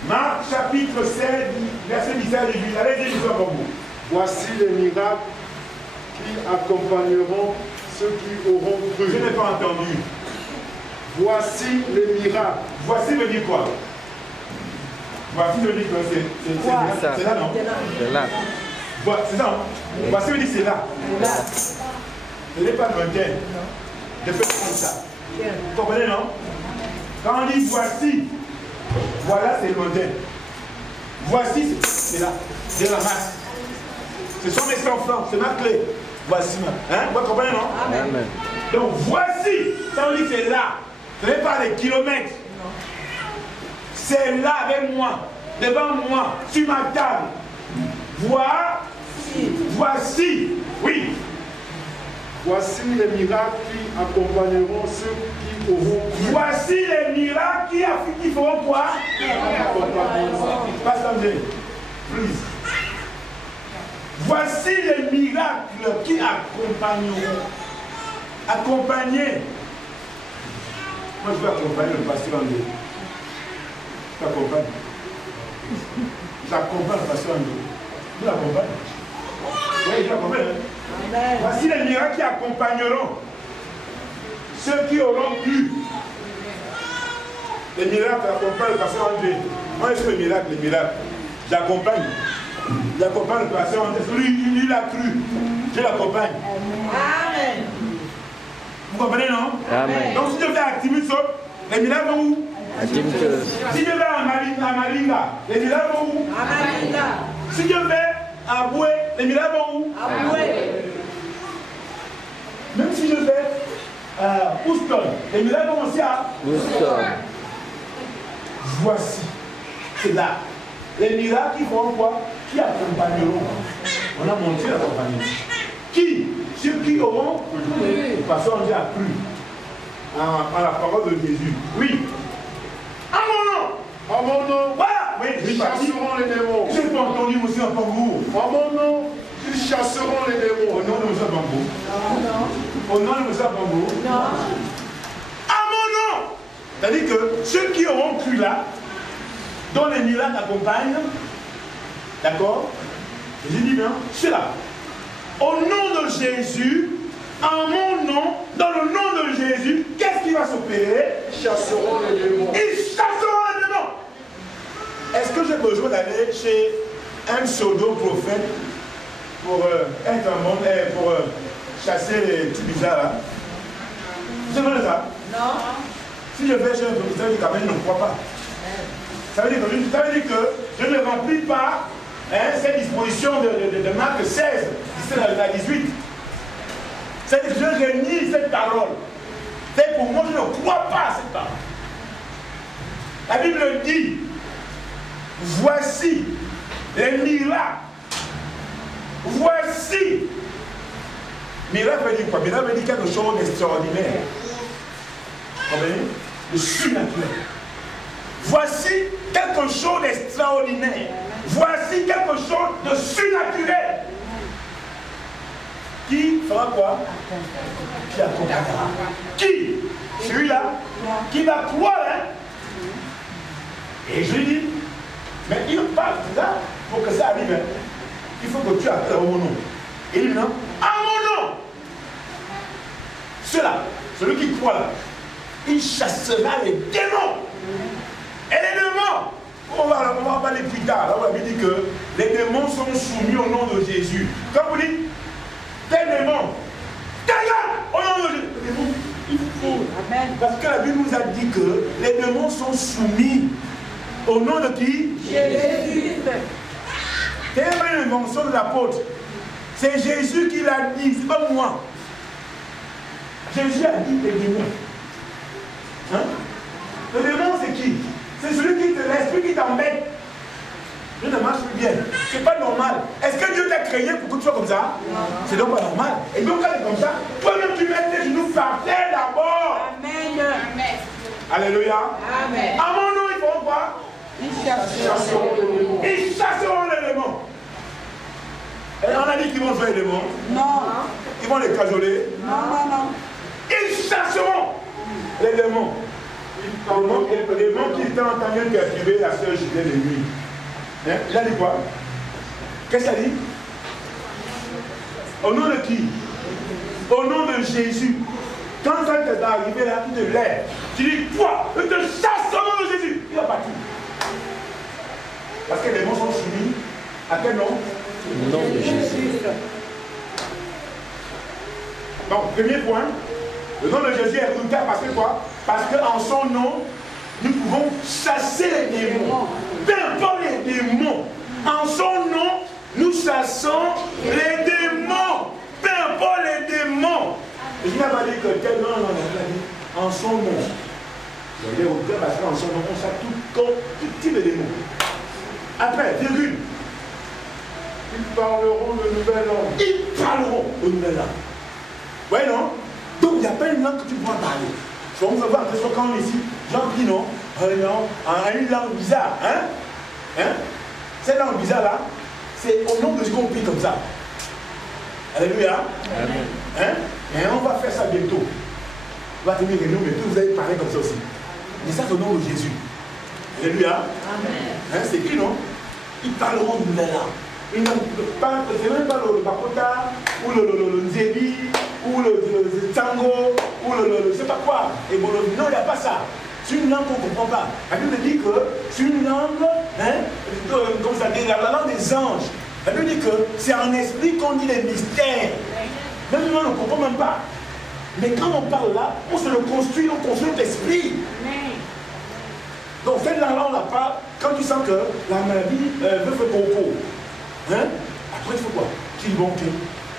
Marc chapitre 16, verset 17 à 18. Allez-y, je pour vous. Voici les miracles qui accompagneront ceux qui auront cru. Je n'ai pas entendu. Voici les miracles. Voici veut dire quoi? Voici veut dire que c'est là, non? C'est là. C'est ça, non? Voici veut dire c'est là. Ce n'est pas lointain. Je fais comme ça. Vous comprenez, non? Quand on dit voici, voilà, c'est lointain. Voici, c'est là. C'est la masse. Ce sont mes enfants, c'est ma clé. Voici ma. Hein? Vous comprenez, non? Amen. Donc voici, ça on dit c'est là. Ce n'est pas des kilomètres. C'est là avec moi, devant moi, sur ma table. Voici, oui. Voici les miracles qui accompagneront ceux qui auront cru. Voici les miracles qui feront quoi? Pasteur André, please. Voici les miracles qui accompagneront. Accompagner. Moi, je vais accompagner le pasteur André. Je t'accompagne. J'accompagne le pasteur André. Je l'accompagne. Oui, je l'accompagne. Voici les miracles qui accompagneront ceux qui auront cru. Les miracles accompagnent le pasteur André. Moi, je fais les miracles. J'accompagne. J'accompagne le pasteur André. Lui, il a cru. Je l'accompagne. Amen. Vous comprenez, non? Amen. Donc, si je vais à Timus, les miracles vont où? Si je vais à Malinga, les miracles vont où? À Malinga. Si je vais à Boué, les miracles vont où? À Boué. Même si je vais à Houston, les miracles vont aussi à Houston. Voici, c'est là. Les miracles qui feront quoi? Qui accompagneront. On a montré l'accompagnement. Qui? Ceux qui auront cru. Parce qu'on dit a cru. en la parole de Jésus. Oui. En mon nom. En mon nom, Voilà. Oui, ils chasseront les démons. j'ai pas entendu monsieur Bambou. En mon nom, ils chasseront les démons. Au nom de monsieur Bambou. Au nom de monsieur Bambou. À mon nom. C'est-à-dire que ceux qui auront cru là, dont les miracles accompagnent, d'accord? J'ai dit bien, ceux-là. Au nom de Jésus, en mon nom, dans le nom de Jésus, qu'est-ce qui va s'opérer? Ils chasseront les démons. Ils chasseront les démons. Est-ce que j'ai besoin d'aller chez un pseudo-prophète pour être un monde, pour chasser les petits bizarres là? Vous savez ça? Non. Si je vais chez un prophète, ça veut dire quand même, je ne crois pas. Ça veut dire que je ne remplis pas cette disposition de Marc 16, 17 à 18. C'est-à-dire que je renie cette parole. C'est pour moi, je ne crois pas à cette parole. La Bible dit, voici les miracles. Voici. Miracle veut dire quoi? Miracle veut dire quelque chose d'extraordinaire. Comprenez? Le surnaturel. Voici quelque chose d'extraordinaire. Voici quelque chose de surnaturel. Qui fera quoi? Qui accompagnera. Qui? Celui-là qui va croire. Hein? Et je lui dis, mais il parle là pour que ça arrive. Hein? Il faut que tu appelles mon nom. Et il dit non, à mon nom. Cela, celui qui croit là, il chassera les démons. Et les démons, on va parler plus tard. Là, on va dire que les démons sont soumis au nom de Jésus. Comme vous dites, des démons, dégage au nom de Jésus. Il faut. Amen. Parce que la Bible nous a dit que les démons sont soumis au nom de qui? Jésus. C'est une invention de l'apôtre. C'est Jésus qui l'a dit, c'est pas moi. Jésus a dit les démons. Hein? Le démon, c'est qui? C'est celui qui te l'esprit qui t'embête. Je ne marche plus bien. C'est pas normal. Est-ce que Dieu t'a créé pour que tu sois comme ça? C'est donc pas normal. Et donc quand tu es comme ça, toi-même tu mets tes genoux par terre d'abord. Amen. Amen. Alléluia. Amen. À mon nom, ils feront quoi? Ils chasseront les démons. Ils chasseront les démons. Et on a dit qu'ils vont faire les démons. Non. Ils vont les cajoler. Non. Ils chasseront les démons. Les démons qui étaient en train de perturber la sœur Julienne de nuit. Hein? Il a dit quoi? Qu'est-ce qu'il a dit? Au nom de qui? Au nom de Jésus. Quand ça t'est arrivé là, tu te lèves. Tu dis quoi? Je te chasse au nom de Jésus. Il va partir. Parce que les démons sont soumis à quel nom? Au nom de Jésus. Donc, premier point, le nom de Jésus est redoutable parce que quoi? Parce qu'en son nom, nous pouvons chasser les démons. Peu importe les démons. En son nom, nous chassons les démons. Peu importe les démons. Et je n'ai pas dit que tel nom, non, en son nom. Il est redoutable parce qu'en son nom, on chasse tout type de démons. Après, virgule. Ils parleront de nouvelles langues. Ils parleront de nouvelles langues. Oui, non? Donc, il n'y a pas une langue que tu pourras parler. On va voir que quand on est ici, Jean dit non, non, en une langue bizarre. Hein? Cette langue bizarre là, c'est au nom de ce qu'on prie comme ça. Alléluia. Amen. Hein? Et on va faire ça bientôt. On va tenir les noms, mais puis vous allez parler comme ça aussi. Mais ça, c'est au nom de Jésus. Alléluia. Amen. Hein? C'est qui, non? Ils parleront de nouvelles langues. C'est même pas le Bakota, ou le Nzébi, ou le Tango, ou le je sais pas quoi. Et bon, non, il n'y a pas ça. C'est une langue qu'on ne comprend pas. La Bible dit que c'est une langue, comme ça dit, la langue des anges. La Bible dit que c'est en esprit qu'on dit les mystères. Même nous, on ne comprend même pas. Mais quand on parle là, on se le construit, on construit notre esprit. Donc cette langue-là, on la parle quand tu sens que la maladie veut faire coco. Hein? Après, il faut quoi? Tu dis, bon, ok.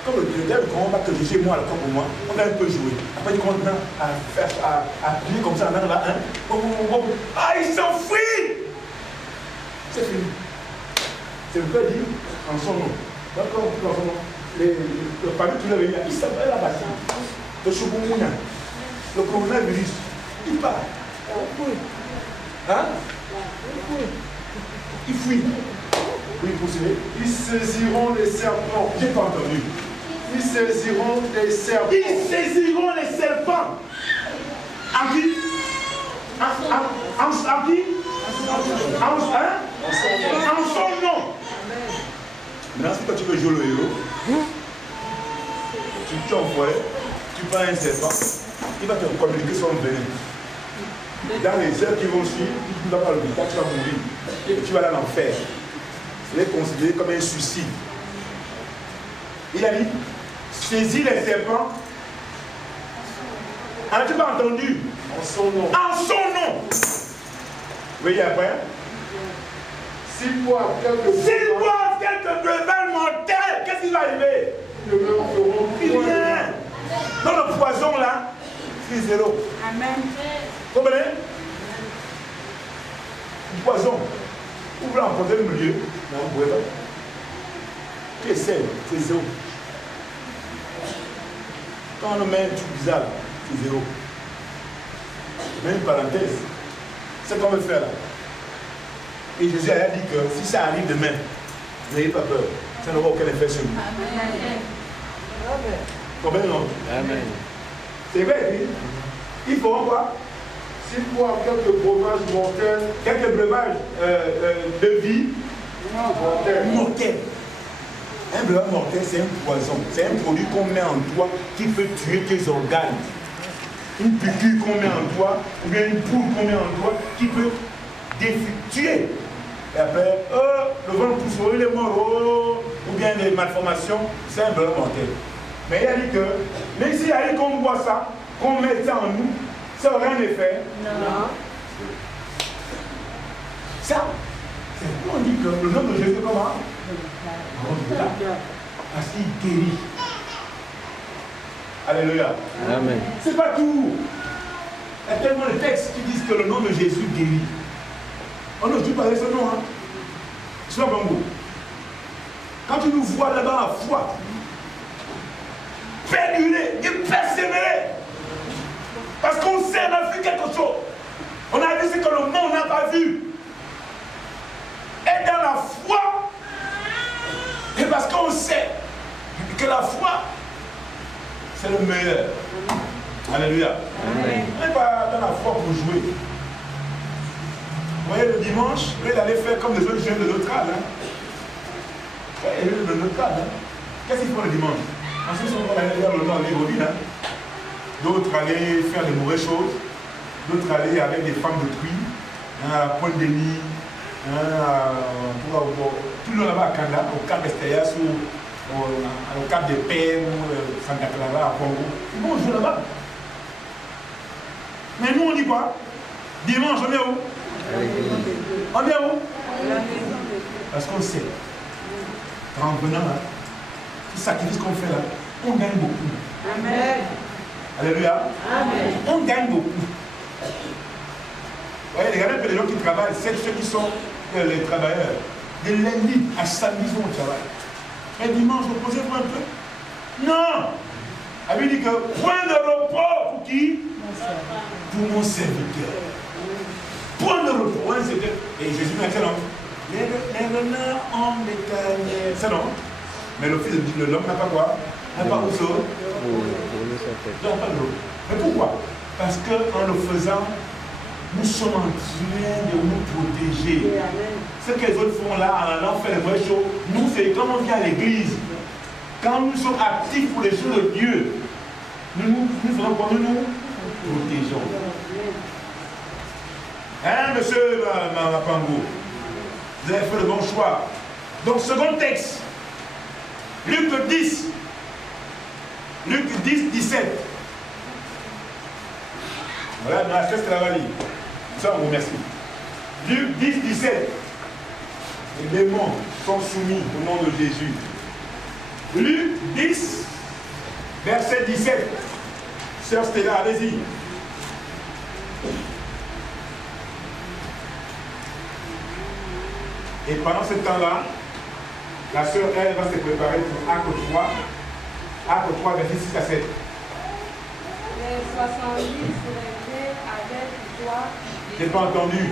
Comme le diable ne comprend pas que je suis moi, comme pour moi, on va un peu jouer. Après, tu commences à plier comme ça, là, hein? Ah, il s'enfuit! C'est fini. C'est le père dit, en son nom. D'accord, en son nom. Le palais, tu l'as vu, il s'appelle la bâtisse. Le Chouboumouna. le coronavirus, il part. Hein? Il fuit. Oui, poursuivez. Ils saisiront les serpents. J'ai pas entendu. Ils saisiront les serpents. Ils saisiront les serpents. En qui? En qui? En son nom. Maintenant, si toi tu veux jouer le héros, tu envoies, tu prends un serpent, il va te communiquer son venin. Dans les heures qui vont suivre, tu ne vas pas le vivre, tu vas mourir. Et tu vas aller en enfer. C'est considéré comme un suicide. Il a dit, saisis les serpents. As-tu pas entendu? En son nom. En son nom. Oui, après. S'ils boivent quelques breuvage mortels, qu'est-ce qui va arriver? ils ne leur feront Rien. Dans le poison là, c'est zéro. Amen. Vous comprenez? Le poison. Vous voulez emporter le milieu? Non, vous ne pouvez pas. Tu essaies, c'est zéro. Quand on met un truc bizarre, c'est zéro. Mais une parenthèse. C'est ce qu'on veut faire là. Et Jésus a dit que si ça arrive demain, n'ayez pas peur. Ça n'aura aucun effet sur nous. Combien non? Amen. C'est vrai, oui. Ils feront quoi? S'ils boivent quelques breuvages mortels, Quelques breuvages de vie mortels. Un breuvage mortel, c'est un poison. C'est un produit qu'on met en toi qui peut tuer tes organes. Une piqûre qu'on met en toi, ou bien une poule qu'on met en toi qui peut tuer. Et après, le ventre pousse, il est mort, ou bien des malformations, c'est un breuvage mortel. Mais il a dit que, même s'il a dit qu'on boit ça, qu'on met ça en nous, ça n'aurait un effet. Non. Ça, c'est pourquoi on dit que le nom de Jésus, comment? Parce qu'il guérit. Alléluia. Amen. C'est pas tout. Il y a tellement de textes qui disent que le nom de Jésus guérit. On ne dit pas ce nom, hein. C'est pas bon. Quand tu nous vois là-bas à foi, perdurer et persévérer. Parce qu'on sait, on a vu quelque chose. On a vu ce que le monde n'a pas vu. Et dans la foi, et parce qu'on sait que la foi, c'est le meilleur. Alléluia. Amen. On n'est pas dans la foi pour jouer. Vous voyez, le dimanche, vous allez aller faire comme les autres jeunes de notre âge. Hein. Les jeunes de notre âge. Hein. Qu'est-ce qu'ils font le dimanche? Ensuite, ils vont aller faire le temps d'héroïne. Hein. D'autres aller faire de mauvaises choses. D'autres aller avec des femmes de truie, hein, à la pointe des lits, tout le monde là-bas à Kanda, au Cap Estéas ou au Cap des Pères ou Sankatalava à Congo. Ils vont jouer là-bas. Mais nous, on dit quoi? Dimanche, on est où? On est où? Parce qu'on sait. En venant là, ce sacrifice qu'on fait là, on gagne beaucoup. Amen. Alléluia. Amen. On gagne beaucoup. Vous voyez, regardez un peu les gens qui travaillent, c'est ceux qui sont les travailleurs. De lundi à samedi, ils vont au travail. Et dimanche, reposez-vous un peu. Non! Elle lui dit que point de repos pour qui? Pour mon serviteur. Point de repos, un serviteur. Et Jésus m'a dit non. Les renards ont des carrières. C'est non. Mais le fils de l'homme n'a pas quoi? N'a pas où ça? N'a pas de repos. Mais pourquoi? Parce qu'en le faisant, nous sommes en train de nous protéger. Ce que les autres font là, en allant faire les vraies choses, nous, c'est quand on vient à l'église. Quand nous sommes actifs pour les choses de Dieu, nous faisons quoi? Nous nous protégeons. Hein, monsieur Mapango? Vous avez fait le bon choix. Donc, second texte. Luc 10. Luc 10, 17. Voilà, dans la chaise travail. Ça, on vous remercie. Luc 10, 17. Les démons sont soumis au nom de Jésus. Luc 10, verset 17. Sœur Stella, allez-y. Et pendant ce temps-là, la sœur, elle va se préparer pour Acte 3. Acte 3, verset 6 à 7. Les 70 réveillèrent avec joie. J'ai pas entendu.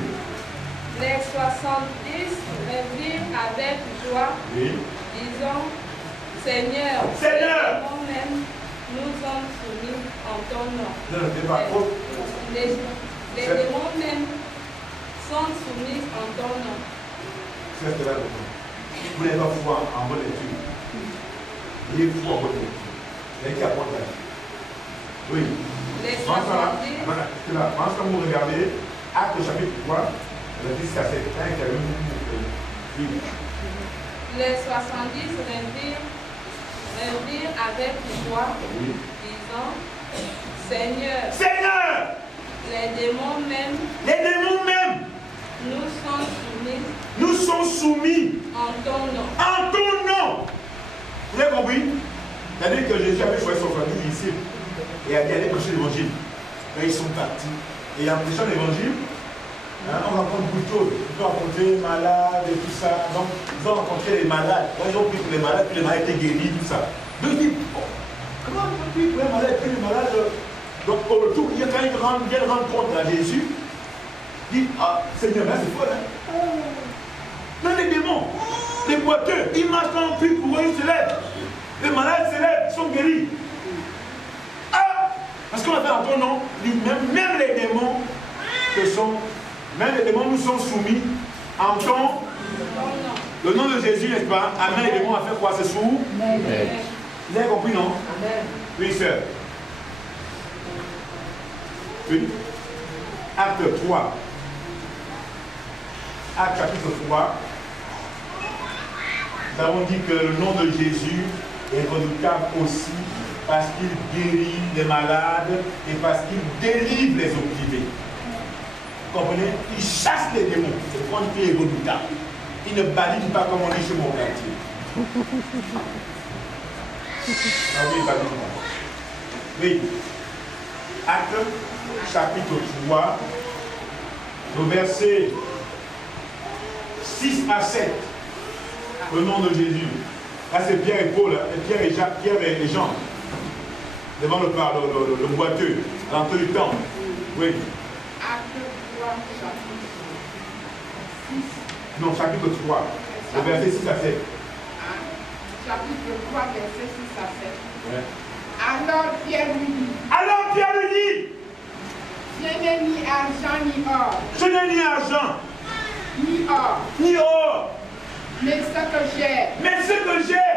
Les 70 réveillèrent avec joie, Oui. disant, Seigneur, Seigneur, nous-mêmes nous sommes soumis en ton nom. non, c'est pas trop. Les démons même sont soumis en ton nom. C'est là. Vous n'avez pas foi en bonne lecture. Il est foi en bonne lecture. Il y a qui apporte là. Oui. Les Maintenant, 70, quand vous regardez, Acte chapitre 3, verset 6 à 7. Oui. les 70 réveillèrent avec joie, Oui. disant, Seigneur, Seigneur, les démons même nous sont soumis en ton nom. en ton nom. Vous avez compris? C'est-à-dire que Jésus avait choisi son famille disciples et a dit allez prêcher l'évangile. Et ils sont partis. Et en prêchant l'évangile, on rencontre beaucoup de choses. Ils ont rencontré les malades et tout ça. Donc, ils ont rencontré les malades. Quand ils ont pris pour les malades, puis les malades étaient guéris, tout ça. Donc, ils disent, oh, comment on peut prier pour les malades, puis les malades. Donc, au retour, quand ils viennent rendre compte à Jésus, ils disent, ah, Seigneur, là, c'est folle, hein. Même les démons, les boiteux, ils marchent dans le puits pour eux, ils se lèvent. Les malades se lèvent, ils sont guéris. Ah! Parce qu'on a fait en ton nom, même les démons nous sont soumis en ton le nom de Jésus, n'est-ce pas? Amen, les démons ont fait quoi? C'est sourd? Vous avez compris, non? Amen. Oui, sœur. Oui. Acte 3. Acte chapitre 3. Nous avons dit que le nom de Jésus est redoutable aussi parce qu'il guérit les malades et parce qu'il délivre les opprimés. Vous comprenez? Il chasse les démons. C'est pourquoi il est redoutable. Il ne badine pas comme on dit chez mon quartier. Ah oui, il badine pas. Oui. Acte chapitre 3, le verset 6 à 7. Au nom de Jésus. Là, c'est Pierre et Paul, hein, Pierre et Jean. Devant le boiteux, à l'entrée du temple. Oui. Acte 3, chapitre 6. Non, chapitre 3, le verset 6 à 7. Chapitre 3, verset 6 à 7. Ouais. Alors Pierre lui dit, je n'ai ni argent ni or. Je n'ai ni argent, Ni or. ni or, Mais ce que j'ai, mais ce que j'ai,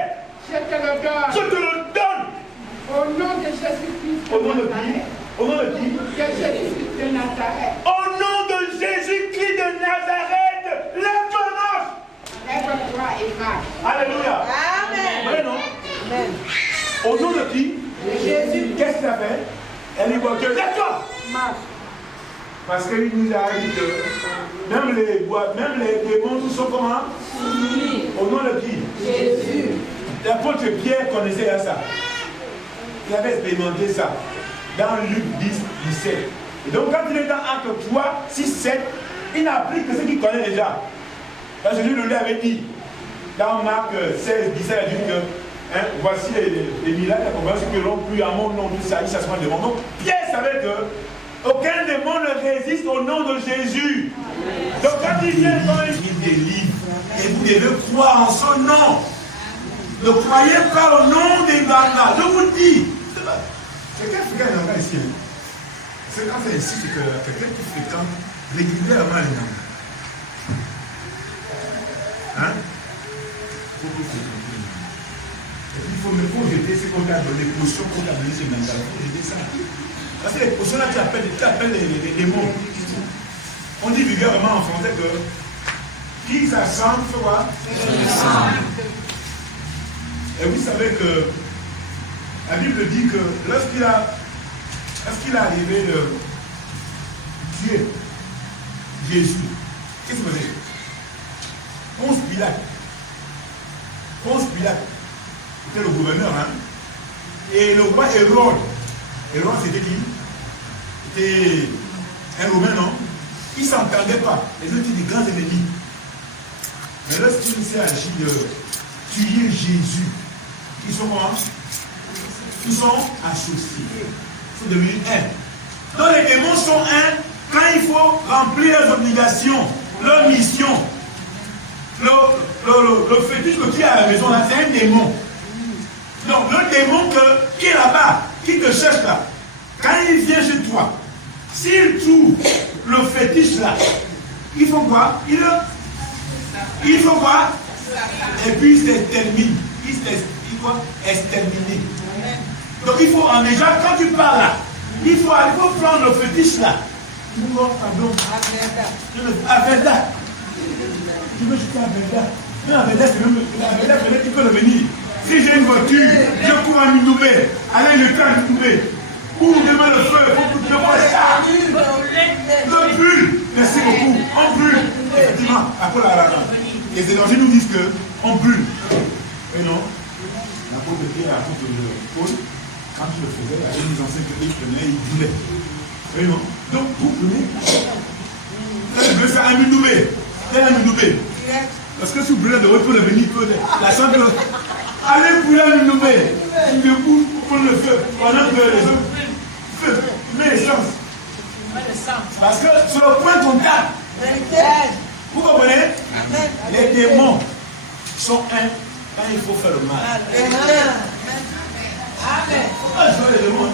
je te le donne. je te le donne. Au nom de Jésus-Christ Au nom de Nazareth. qui? Au nom de qui? De Jésus-Christ de Nazareth. Au nom de Jésus-Christ de Nazareth, lève-toi, marche. Lève-toi et marche. Alléluia. Amen. Oui, non? Amen. Au nom de qui? De Jésus. Qu'est-ce qu'il a fait? Elle est boiteuse. Lève-toi. Marche. Parce qu'il nous a dit que même les démons, nous sont comment? Au nom de qui? Jésus. L'apôtre Pierre connaissait ça. Il avait expérimenté ça dans Luc 10, 17. Et donc quand il est dans Acte 3, 6, 7, il n'applique que ce qu'il connaît déjà. Parce que Jésus lui avait dit, dans Marc 16, 17, il a dit que voici les miracles qui n'auront plus à mon nom, tout ça, il s'assoit devant. Donc Pierre savait que aucun démon ne résiste au nom de Jésus. Donc quand il vient, il délivre. Et vous devez croire en son nom. Ne croyez pas au nom des Ganga. Je vous dis. Quelqu'un fréquente les Ganga ici. C'est quand c'est ici, c'est que quelqu'un qui fréquente régulièrement les Ganga. Hein? Il faut jeter ce qu'on a donné, les potions qu'on a données chez Ganga. Il faut jeter ça. Parce que les potions là, tu appelles les démons. On dit vulgairement en français que qui s'assemble, fait quoi? Et vous savez que la Bible dit que lorsqu'il est arrivé de tuer Jésus, qu'est-ce qu'il faisait? Ponce Pilate était le gouverneur, hein? Et le roi Hérode c'était qui? C'était un Romain, non? Ils ne s'entendaient pas. Les deux étaient des grands ennemis. Mais lorsqu'il s'est agi de tuer Jésus, ils sont quoi? Ils sont associés. sont devenus un. Donc les démons sont un quand il faut remplir leurs obligations, leur mission. Le fétiche que tu as à la maison, là, c'est un démon. Donc le démon qui est là-bas, qui te cherche là, quand il vient chez toi, s'il trouve le fétiche là, il faut quoi? Il faut quoi? Et puis il s'extermine. Il faut exterminer. Donc il faut, déjà quand tu parles là, il faut prendre le fétiche là. Pardon. Aveda. Tu veux jeter Aveda. Mais Aveda, peut-être qu'il peut revenir. Si j'ai une voiture, je cours à Mindoubé. Allez, je cours à Mindoubé. Ou demain le feu, pour que je vois ça. Le brûle. Merci beaucoup. On brûle. Effectivement, après la les énergies nous disent qu'on brûle. Et non, la peau de Pierre, la peau de Paul, quand tu le faisais, il y avait des anciens qui prenaient, ils brûlaient. Et non. Donc, vous brûlez. Je veux faire un Mindoubé. C'est un Mindoubé. Parce que si vous brûlez de haut, vous pouvez venir, la santé. Allez brûler un Mindoubé. Il me coupe pour le feu. Pendant que les autres feu, mais l'essence. Parce que sur le point contact, vous comprenez? Les démons sont un quand il faut faire le mal. Amen. Pourquoi je vois les démons?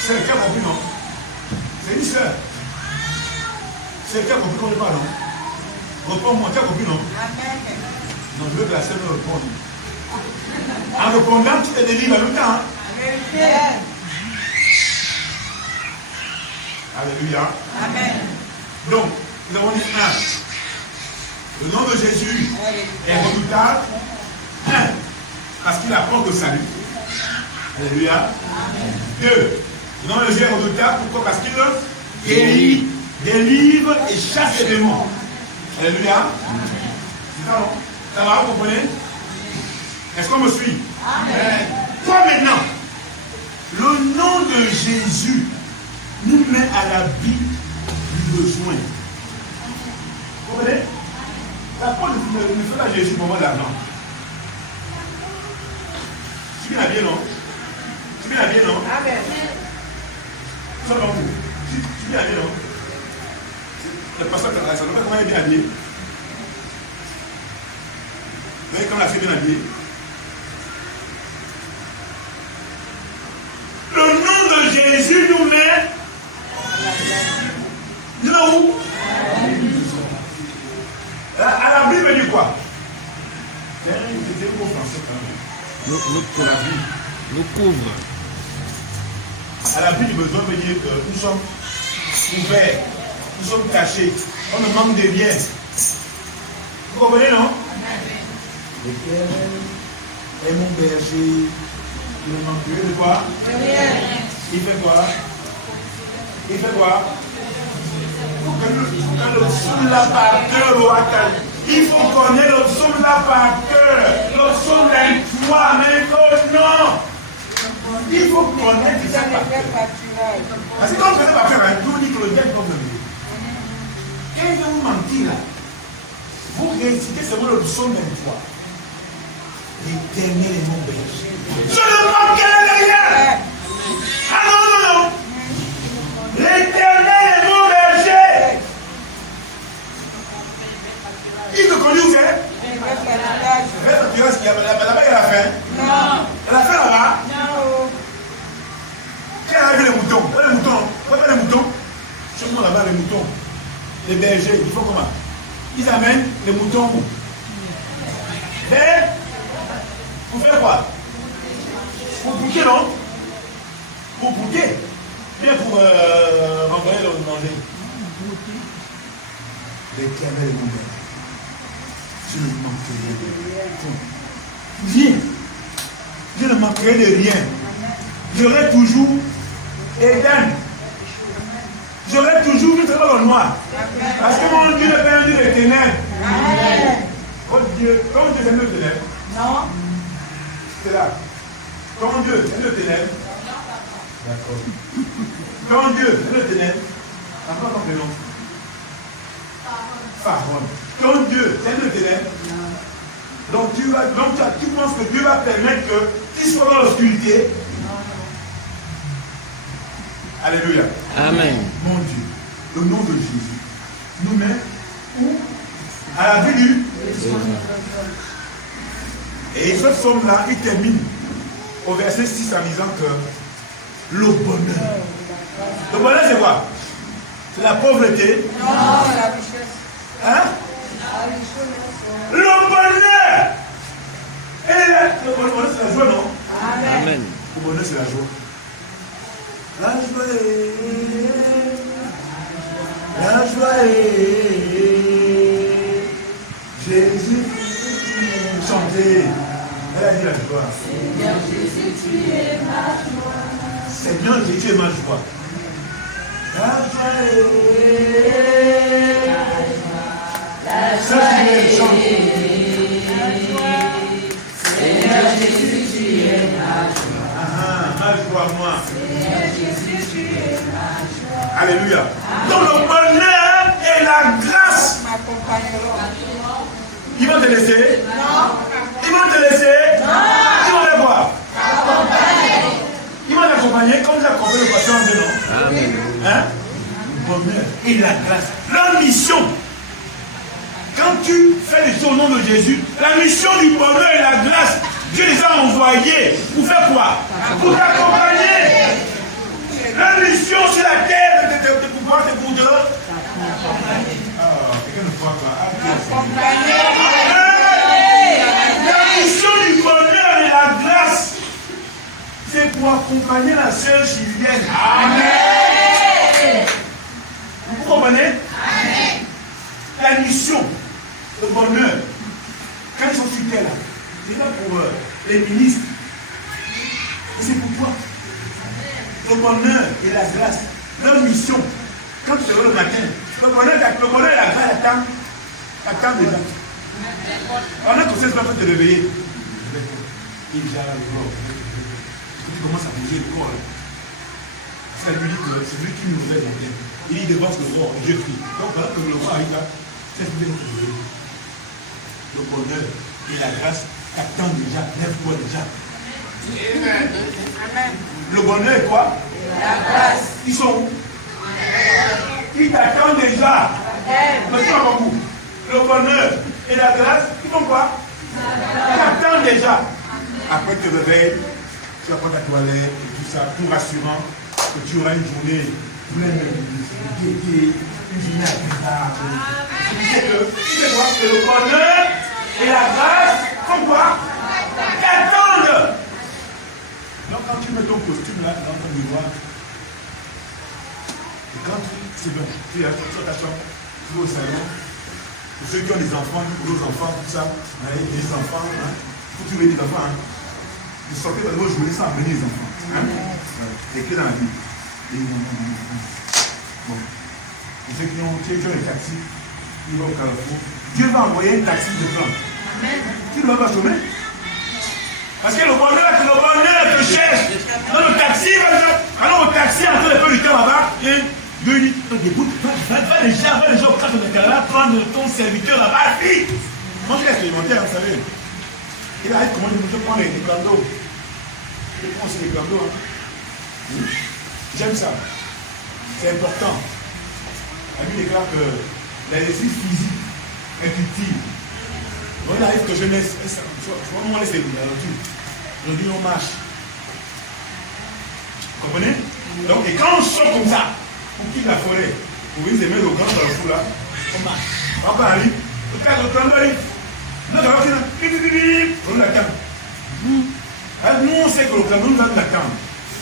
C'est le cas compris, non? C'est une soeur. C'est le cas compris qu'on ne parle, non? Réponds-moi, tu as compris, non? Non, je veux que la sœur me réponde. En répondant, tu te délivres à l'autre. Alléluia. Amen. Donc, nous avons dit 1. Le nom de Jésus est redoutable. 1. Parce qu'il apporte le salut. Alléluia. 2. Le nom de Jésus est redoutable. Pourquoi? Parce qu'il guérit, délivre et chasse les démons. Alléluia. C'est ça, non? Ça va, vous comprenez? Est-ce qu'on me suit? Amen. Quoi maintenant? Le nom de Jésus nous met à l'abri du besoin. Vous comprenez? La Paul ne fait pas Jésus pour moi d'argent. Tu viens habillé, non? Tu viens habillé, non? Amen. Ça va vous? Tu viens habillé, non? Le pasteur de la salle, comment il est bien habillé? Vous voyez comment la fille est bien habillée? Le nom de Jésus nous met. Nous où? À l'abri veut dire quoi? C'est un mot français quand même. Nous couvre. À l'abri du besoin veut dire que nous sommes couverts, nous sommes cachés, on ne manque de rien. Vous comprenez, non? L'Éternel est mon berger, il ne manque de quoi? Rien. Il fait quoi? Il fait quoi? Quand le psaume là par cœur, il faut connaître le psaume là par cœur. Le psaume d'un foi, mais non. Il faut connaître ça par cœur. Parce que quand vous connaissez par cœur, on dit que le diable comme le mieux. Quand il vous mentir là, vous récitez seulement le psaume d'un foi. L'Éternel est mon berger. Je ne manquerai de rien. Ah non, non, non. L'Éternel est mon berger. Il te connaît où c'est? Là-bas, il y a la fin. Non. La fin là-bas? Non. Qui a arrivé les moutons? Les moutons. Où est les moutons? Chez moi là-bas, les moutons. Les bergers, ils font comment? Ils amènent les moutons. Et vous faites quoi? Vous bouquez, non? Vous bouquez. Bien pour renvoyer le danger. L'Éternel est mon berger. Je ne manquerai de rien. Je ne manquerai de rien. J'aurai toujours Éden. J'aurai toujours vu dans le noir. Parce que mon Dieu n'est pas un Dieu de ténèbres. Votre Dieu, comment Dieu est un Dieu de ténèbres? Non. C'est là. Comment Dieu est un Dieu de ténèbres? D'accord. Comment Dieu est un Dieu de ténèbres? Encore ton prénom. Pharaon. Ton Dieu, c'est un Dieu de ténèbres. Donc tu penses que Dieu va permettre que Qu'ils soient dans l'obscurité. Alléluia. Amen. Mon Dieu, le nom de Jésus nous met où? À la vue du. Et ce psaume-là, il termine au verset 6 en disant que le bonheur. Le bonheur, c'est quoi? C'est la pauvreté? Non, la richesse. Hein? La richesse. Le bonheur! Et le bonheur, c'est la joie, non? Amen. Le bonheur, c'est la joie. La joie est Jésus. Chantez. Elle a dit la joie. Seigneur Jésus, tu es ma joie. Seigneur Jésus, tu es ma joie. La joie est. La joie est. Seigneur Jésus, tu es ma joie. Ma joie, moi. Seigneur Jésus, tu es ma joie. Alléluia. Donc le bonheur et la grâce. Ils vont te laisser? Non. Ils vont te laisser? Non. Ils vont les voir? Ils vont l'accompagner comme ils accompagnent le patient de non. Amen. Hein? Le bonheur et la grâce. Leur mission. Quand tu fais les choses au nom de Jésus, la mission du bonheur et la grâce, Dieu les a envoyés pour faire quoi? Pour t'accompagner. Leur mission sur la terre de pouvoir te poudre. Quelqu'un ne croit pas. La mission du bonheur et la grâce, c'est pour accompagner la sœur Julienne. Amen. Vous comprenez? Amen. La mission, le bonheur, quand ils sont sur terre, c'est là pour les ministres. Et c'est pour toi. Le bonheur et la grâce, leur mission, quand tu te lèves le matin, le bonheur et la grâce attendent déjà. Pendant que c'est pas te réveiller, il gère le corps. Tu commences à bouger le corps. Ça lui dit que c'est lui qui nous aide la terre. Il devance le roi, Dieu crie. Donc voilà que le roi arrive là, c'est lui qui nous aide. Le bonheur et la grâce t'attendent déjà, lève-toi déjà. Amen. Le bonheur est quoi? La grâce. Ils sont où? Ils t'attendent déjà. Le bonheur et la grâce, ils font quoi? Ils t'attendent déjà. Après tu te réveilles, tu vas prendre ta toilette et tout ça, tout rassurant, que tu auras une journée pleine de gaieté, une journée agréable. C'est quoi? Que le bonheur et la grâce font quoi? T'attendent. Donc quand tu mets ton costume là dans ton miroir, et quand c'est bon, tu es sur ta chambre, tu vas au salon, pour ceux qui ont des enfants, pour nos enfants, tout ça, les enfants, hein, faut tu veux des enfants, hein, vous sortez de l'eau, je voulais ça amener les enfants. Hein, les clés dans la vie. Bon. Pour ceux qui ont un taxi, ils vont au Carrefour. Dieu va envoyer un taxi de plan. Tu ne vas pas chômer. Parce que le bonheur te cherche. Dans le taxi, alors au taxi, en train de faire du temps là-bas, et Dieu dit, va déjà au 4 de là, prendre ton serviteur là-bas, vite. Moi, je l'ai expérimenté, vous savez. Il arrive comment je prends les glandos. Je prends aussi les glandos. Hein. J'aime ça. C'est important. La Bible déclare que l'exercice physique est utile. Donc il arrive que je laisse, souvent on laisse les voitures. Je dis on marche. Vous comprenez? Donc, et quand on sort comme ça, pour quitter la forêt, pour venir se mettre au grand carrefour là, on marche. On va aller, on casse le grand arrive. Nous on l'attend. Nous on sait que le grand nous l'attend.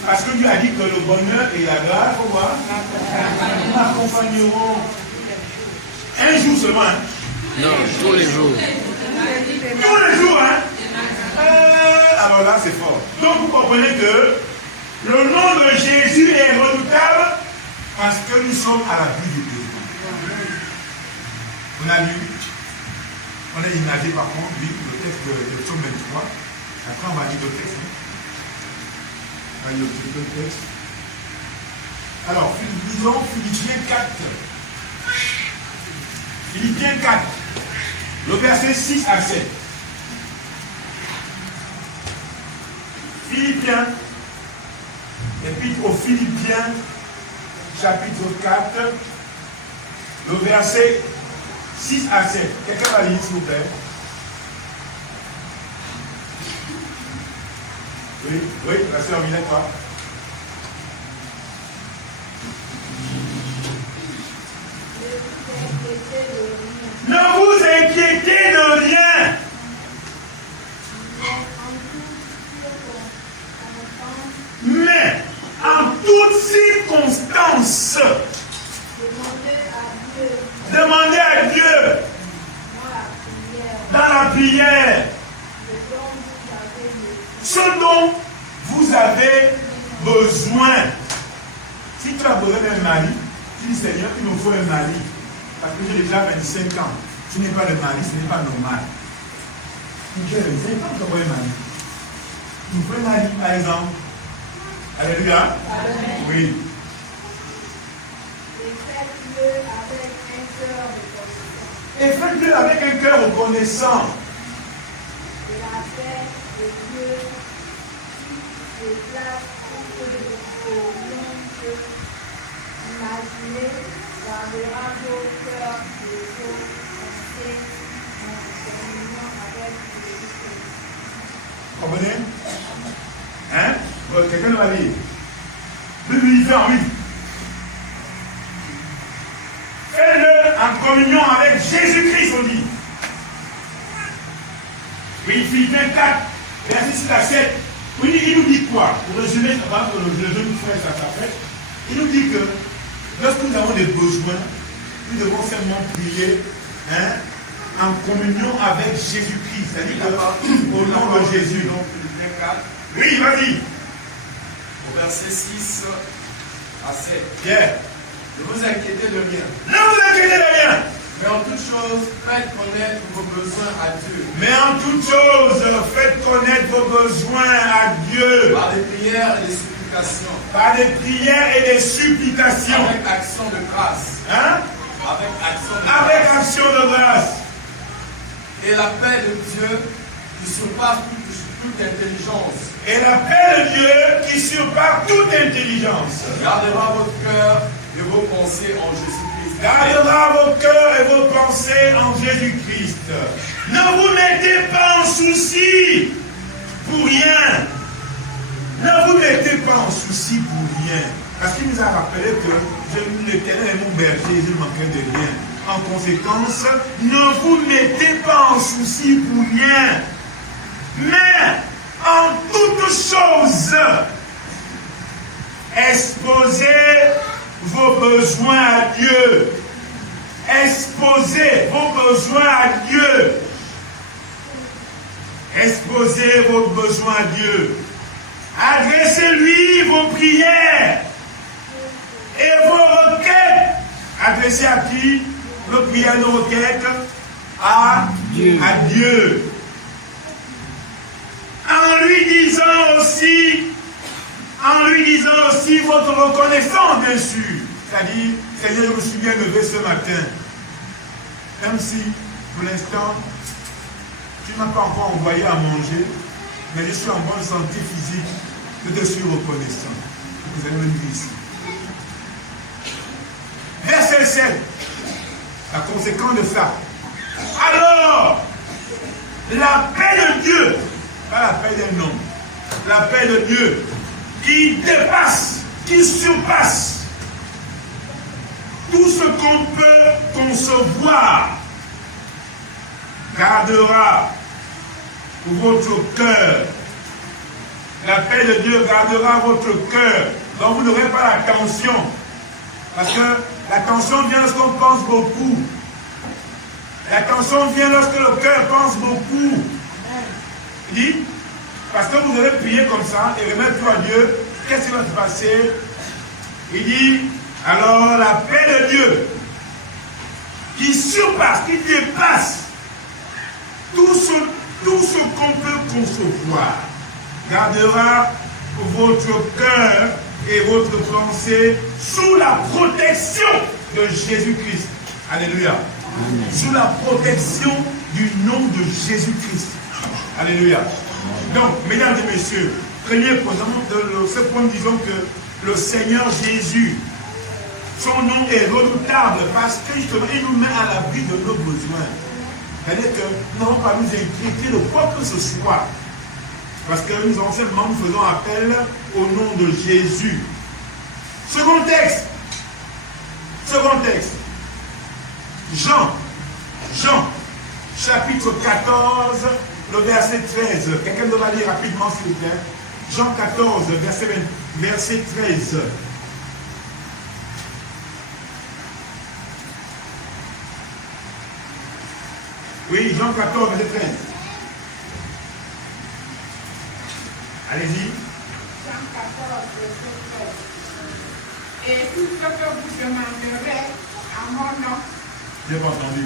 Parce que Dieu a dit que le bonheur et la grâce, faut voir, nous accompagnerons un jour seulement. Hein? Non, tous les jours. Tous les jours, hein? Alors là, c'est fort. Donc, vous comprenez que le nom de Jésus est redoutable parce que nous sommes à la vue de Dieu. On a lu, on a imagé par contre, lui, le texte de Psaume 23. Après, on va lire le texte. Hein? On va lire le texte. Alors, lisons Philippiens 4. Philippiens 4. Le verset 6 à 7. Philippiens. Épître aux Philippiens, chapitre 4, le verset 6 à 7. Quelqu'un va lire, s'il vous plaît? Oui, la sœur Villette, toi. Ne vous inquiétez de rien. Mais en toutes circonstances, demandez à Dieu dans la prière ce dont vous avez besoin. Si tu as besoin d'un mari, tu dis Seigneur, il me faut un mari. Parce que j'ai déjà 25 ans. Tu n'es pas le mari, ce n'est pas normal. J'ai 25 ans, tu as un mari. Tu me fais un mari, par exemple. Alléluia. Amen. Oui. Et faites-le avec un cœur reconnaissant. Et la paix de Dieu qui se place entre vos mondes, imaginez, gardera vos cœurs et vos pensées en communion avec Jésus-Christ. Comprenez? Hein? Quelqu'un va lire. Bible dit oui. Fais-le en communion avec Jésus-Christ, on dit. Oui, Philippiens 4, verset 6 à 7. Oui, il nous dit quoi? Pour résumer, avant que le jeune frère s'appelle, il nous dit que lorsque nous avons des besoins, nous devons seulement prier en communion avec Jésus-Christ. C'est-à-dire au nom de Jésus. Oui, vas-y. Au verset 6 à 7. Yeah. Ne vous inquiétez de rien. Ne vous inquiétez de rien. Mais en toute chose, faites connaître vos besoins à Dieu. Mais en toute chose, faites connaître vos besoins à Dieu. Par des prières et des supplications. Par des prières et des supplications. Avec action de grâce. Hein? Avec action de grâce. Avec action de grâce. Et la paix de Dieu qui surpasse toute intelligence. Et la paix de Dieu qui surpasse toute intelligence. Gardera votre cœur et vos pensées en Jésus-Christ. Gardera vos cœurs et vos pensées en Jésus-Christ. Ne vous mettez pas en souci pour rien. Ne vous mettez pas en souci pour rien. Parce qu'il nous a rappelé que l'Éternel est mon berger, je ne manquerai de rien. En conséquence, ne vous mettez pas en souci pour rien. Mais en toutes choses, exposez vos besoins à Dieu. Exposez vos besoins à Dieu. Exposez vos besoins à Dieu. Adressez-lui vos prières et vos requêtes. Adressez à qui? Nos prières, nos requêtes? À Dieu. À Dieu. En lui disant aussi votre reconnaissance dessus. C'est-à-dire, Seigneur, je me suis bien levé ce matin. Même si, pour l'instant, tu ne m'as pas encore envoyé à manger, mais je suis en bonne santé physique. Je te suis reconnaissant. Vous allez me dire ici. Verset 7. La conséquence de ça. Alors, la paix de Dieu, pas la paix d'un homme, la paix de Dieu qui dépasse, qui surpasse tout ce qu'on peut concevoir, gardera votre cœur. La paix de Dieu gardera votre cœur. Donc vous n'aurez pas la tension. Parce que la tension vient lorsqu'on pense beaucoup. La tension vient lorsque le cœur pense beaucoup. Il dit, parce que vous devez prier comme ça et remettre tout à Dieu, qu'est-ce qui va se passer? Il dit, alors la paix de Dieu, qui surpasse, qui dépasse tout ce qu'on peut concevoir, gardera votre cœur et votre pensée sous la protection de Jésus-Christ. Alléluia. Sous la protection du nom de Jésus-Christ. Alléluia. Donc, mesdames et messieurs, premier point, de ce point, disons que le Seigneur Jésus, son nom est redoutable parce que justement, il nous met à l'abri de nos besoins. C'est-à-dire que nous n'avons pas nous inquiéter de quoi que ce soit. Parce que nous faisons appel au nom de Jésus. Second texte. Jean, chapitre 14, le verset 13. Quelqu'un doit lire rapidement, s'il vous plaît. Jean 14, verset 13. Oui, Jean 14, verset 13. Allez-y. Jean 14, verset 13. Et tout ce que vous demanderez à mon nom. Je n'ai pas entendu.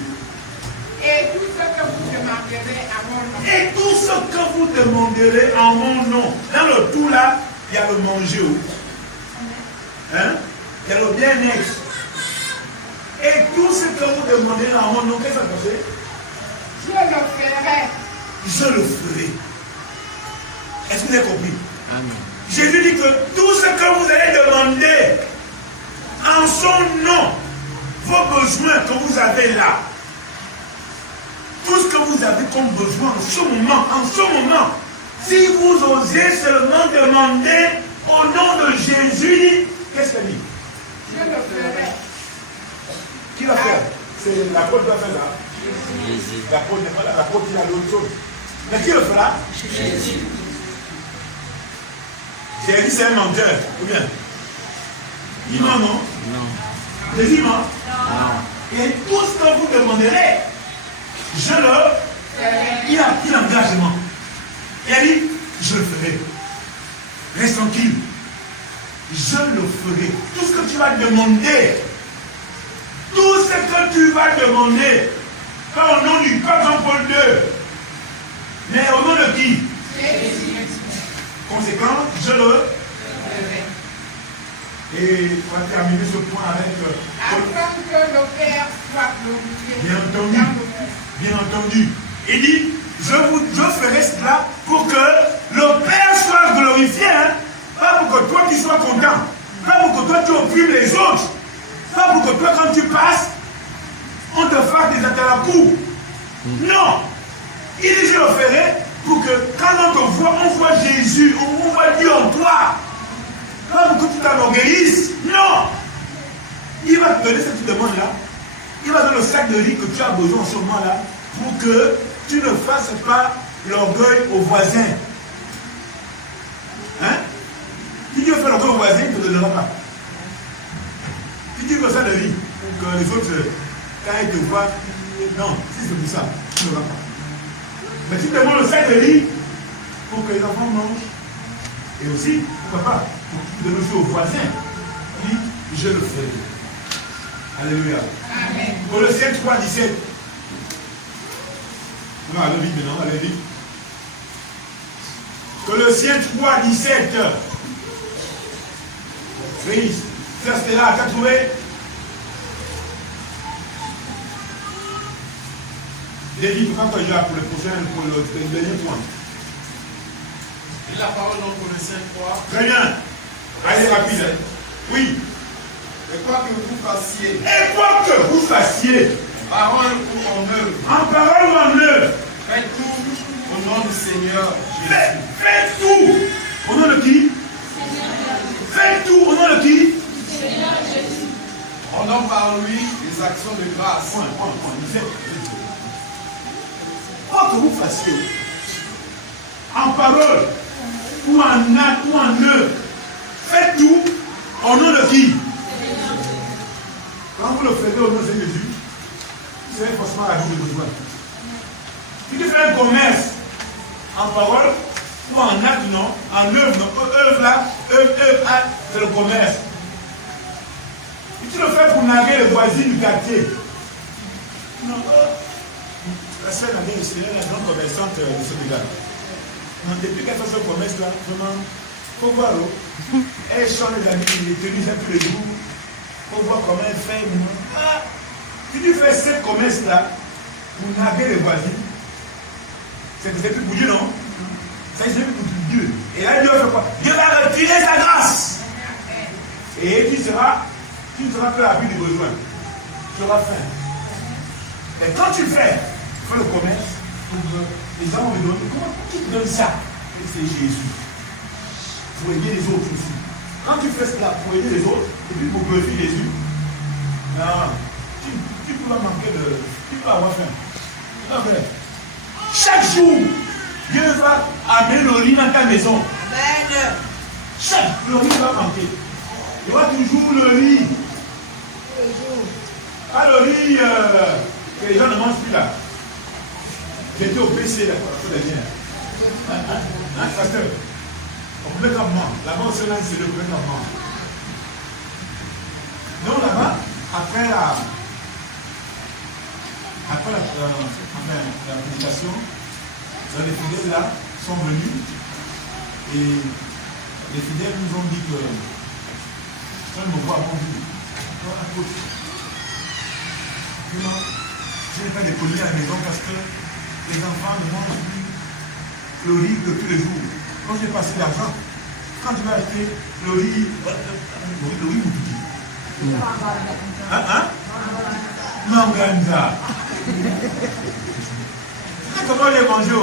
Et tout ce que vous demanderez à mon nom. Et tout ce que vous demanderez en mon nom. Dans le tout là, il y a le manger. Hein? Il y a le bien-être. Et tout ce que vous demanderez en mon nom, qu'est-ce que ça fait? Je le ferai. Je le ferai. Est-ce que vous avez compris? Amen. Jésus dit que tout ce que vous allez demander en son nom, vos besoins que vous avez là, tout ce que vous avez comme besoin en ce moment, si vous osez seulement demander au nom de Jésus, qu'est-ce qu'elle dit? Je le ferai. Qui va faire? C'est l'apôtre qui va faire là. Jésus. L'apôtre il a l'autre chose. Mais qui le fera? Jésus. Jésus c'est un menteur, ou bien? Il ment, non? Non. Jésus ment? Non. Et tout ce que vous demanderez, je le... Il a pris l'engagement. Il a dit, je le ferai. Reste tranquille. Je le ferai. Tout ce que tu vas demander, pas au nom du pape Jean-Paul II, mais au nom de qui? Conséquent, je le ferai. Et on va terminer ce point avec... Afin que le Père soit glorifié. Bien entendu. Bien entendu. Il dit, je ferai cela pour que le Père soit glorifié. Hein? Pas pour que toi tu sois content. Pas pour que toi tu opprimes les autres. Pas pour que toi quand tu passes, on te fasse des attaques à coups. Non. Il dit, je le ferai pour que quand on te voit, on voit Jésus, on voit Dieu en toi. Pas pour que tu t'enorgueillisses. Non. Il va te donner ce que tu demandes là. Il va donner le sac de riz que tu as besoin en ce moment-là pour que tu ne fasses pas l'orgueil au voisin. Hein? Si tu veux faire l'orgueil au voisin, il ne te donnera pas. Si tu veux ça de riz, pour que les autres, quand ils te voient, non, si c'est pour ça, tu ne l'auras pas. Mais tu demandes le sac de riz pour que les enfants mangent. Et aussi, pourquoi pas, pour que tu donnes aussi au voisin. Il dit, je le ferai. Alléluia. Amen. Colossiens 3, 17. On va aller vite maintenant, allez vite. Colossiens 3, 17. Oui, ça c'était là, t'as trouvé? J'ai dit, quand tu as pour le prochain, pour le dernier point. Et la parole dans Colossiens 3. Très bien. Allez, rapide. Oui. Et quoi que vous fassiez, Et quoi que vous fassiez, parole ou en œuvre, en parole ou en œuvre, faites tout au nom du Seigneur Jésus. faites tout. Au nom de qui? Faites tout au nom de qui? Rendant par lui les actions de grâce. Point. Quoi que vous fassiez, en parole, ou en acte, ou en œuvre, faites tout au nom de qui? Quand vous le faites au nom de Jésus, vous savez forcément la vie de besoin. Si tu fais un commerce en parole, ou en acte, non, en œuvre, non, œuvre là, c'est le commerce. Si tu le fais pour narguer les voisins du quartier, non, la sœur Nadine, c'est la grande commerçante de Sénégal. Depuis qu'elle fait ce commerce-là, vraiment, il faut voir, elle change les amis, les tenues tous les jours. Il faut voir comment elle fait. Ah, si tu fais ce commerce-là, pour narguer les voisins, c'est plus pour Dieu, non? C'est plus pour Dieu. Et là, Dieu fait quoi? Dieu va retirer sa grâce. Et tu ne seras que la vie de besoin. Tu auras faim. Mais quand tu fais le commerce, les gens vont me demander comment qui te donne ça? Et c'est Jésus. Pour aider les autres aussi. Quand tu fais cela pour aider les autres, et puis pour glorifier Jésus, non, tu peux manquer de. Tu peux avoir faim. Non, frère. Chaque jour, Dieu va amener le riz dans ta maison. Amen. Le riz va manquer. Il y aura toujours le riz. Pas le riz que les gens ne mangent plus là. J'étais au PC là, pour les biens. Hein, pasteur? On pouvait comme moi. Là-bas, au Sénat, c'est le pouvait comme moi. Donc là-bas, après la prédication, les fidèles là sont venus et les fidèles nous ont dit que quand ils me voient, ils m'ont dit, toi, un coach, je vais faire des colliers à la maison parce que les enfants ne mangent plus le riz de tous les jours. Quand j'ai passé l'argent, quand je vais acheter le riz Moutouki. Manganda. Comment les manger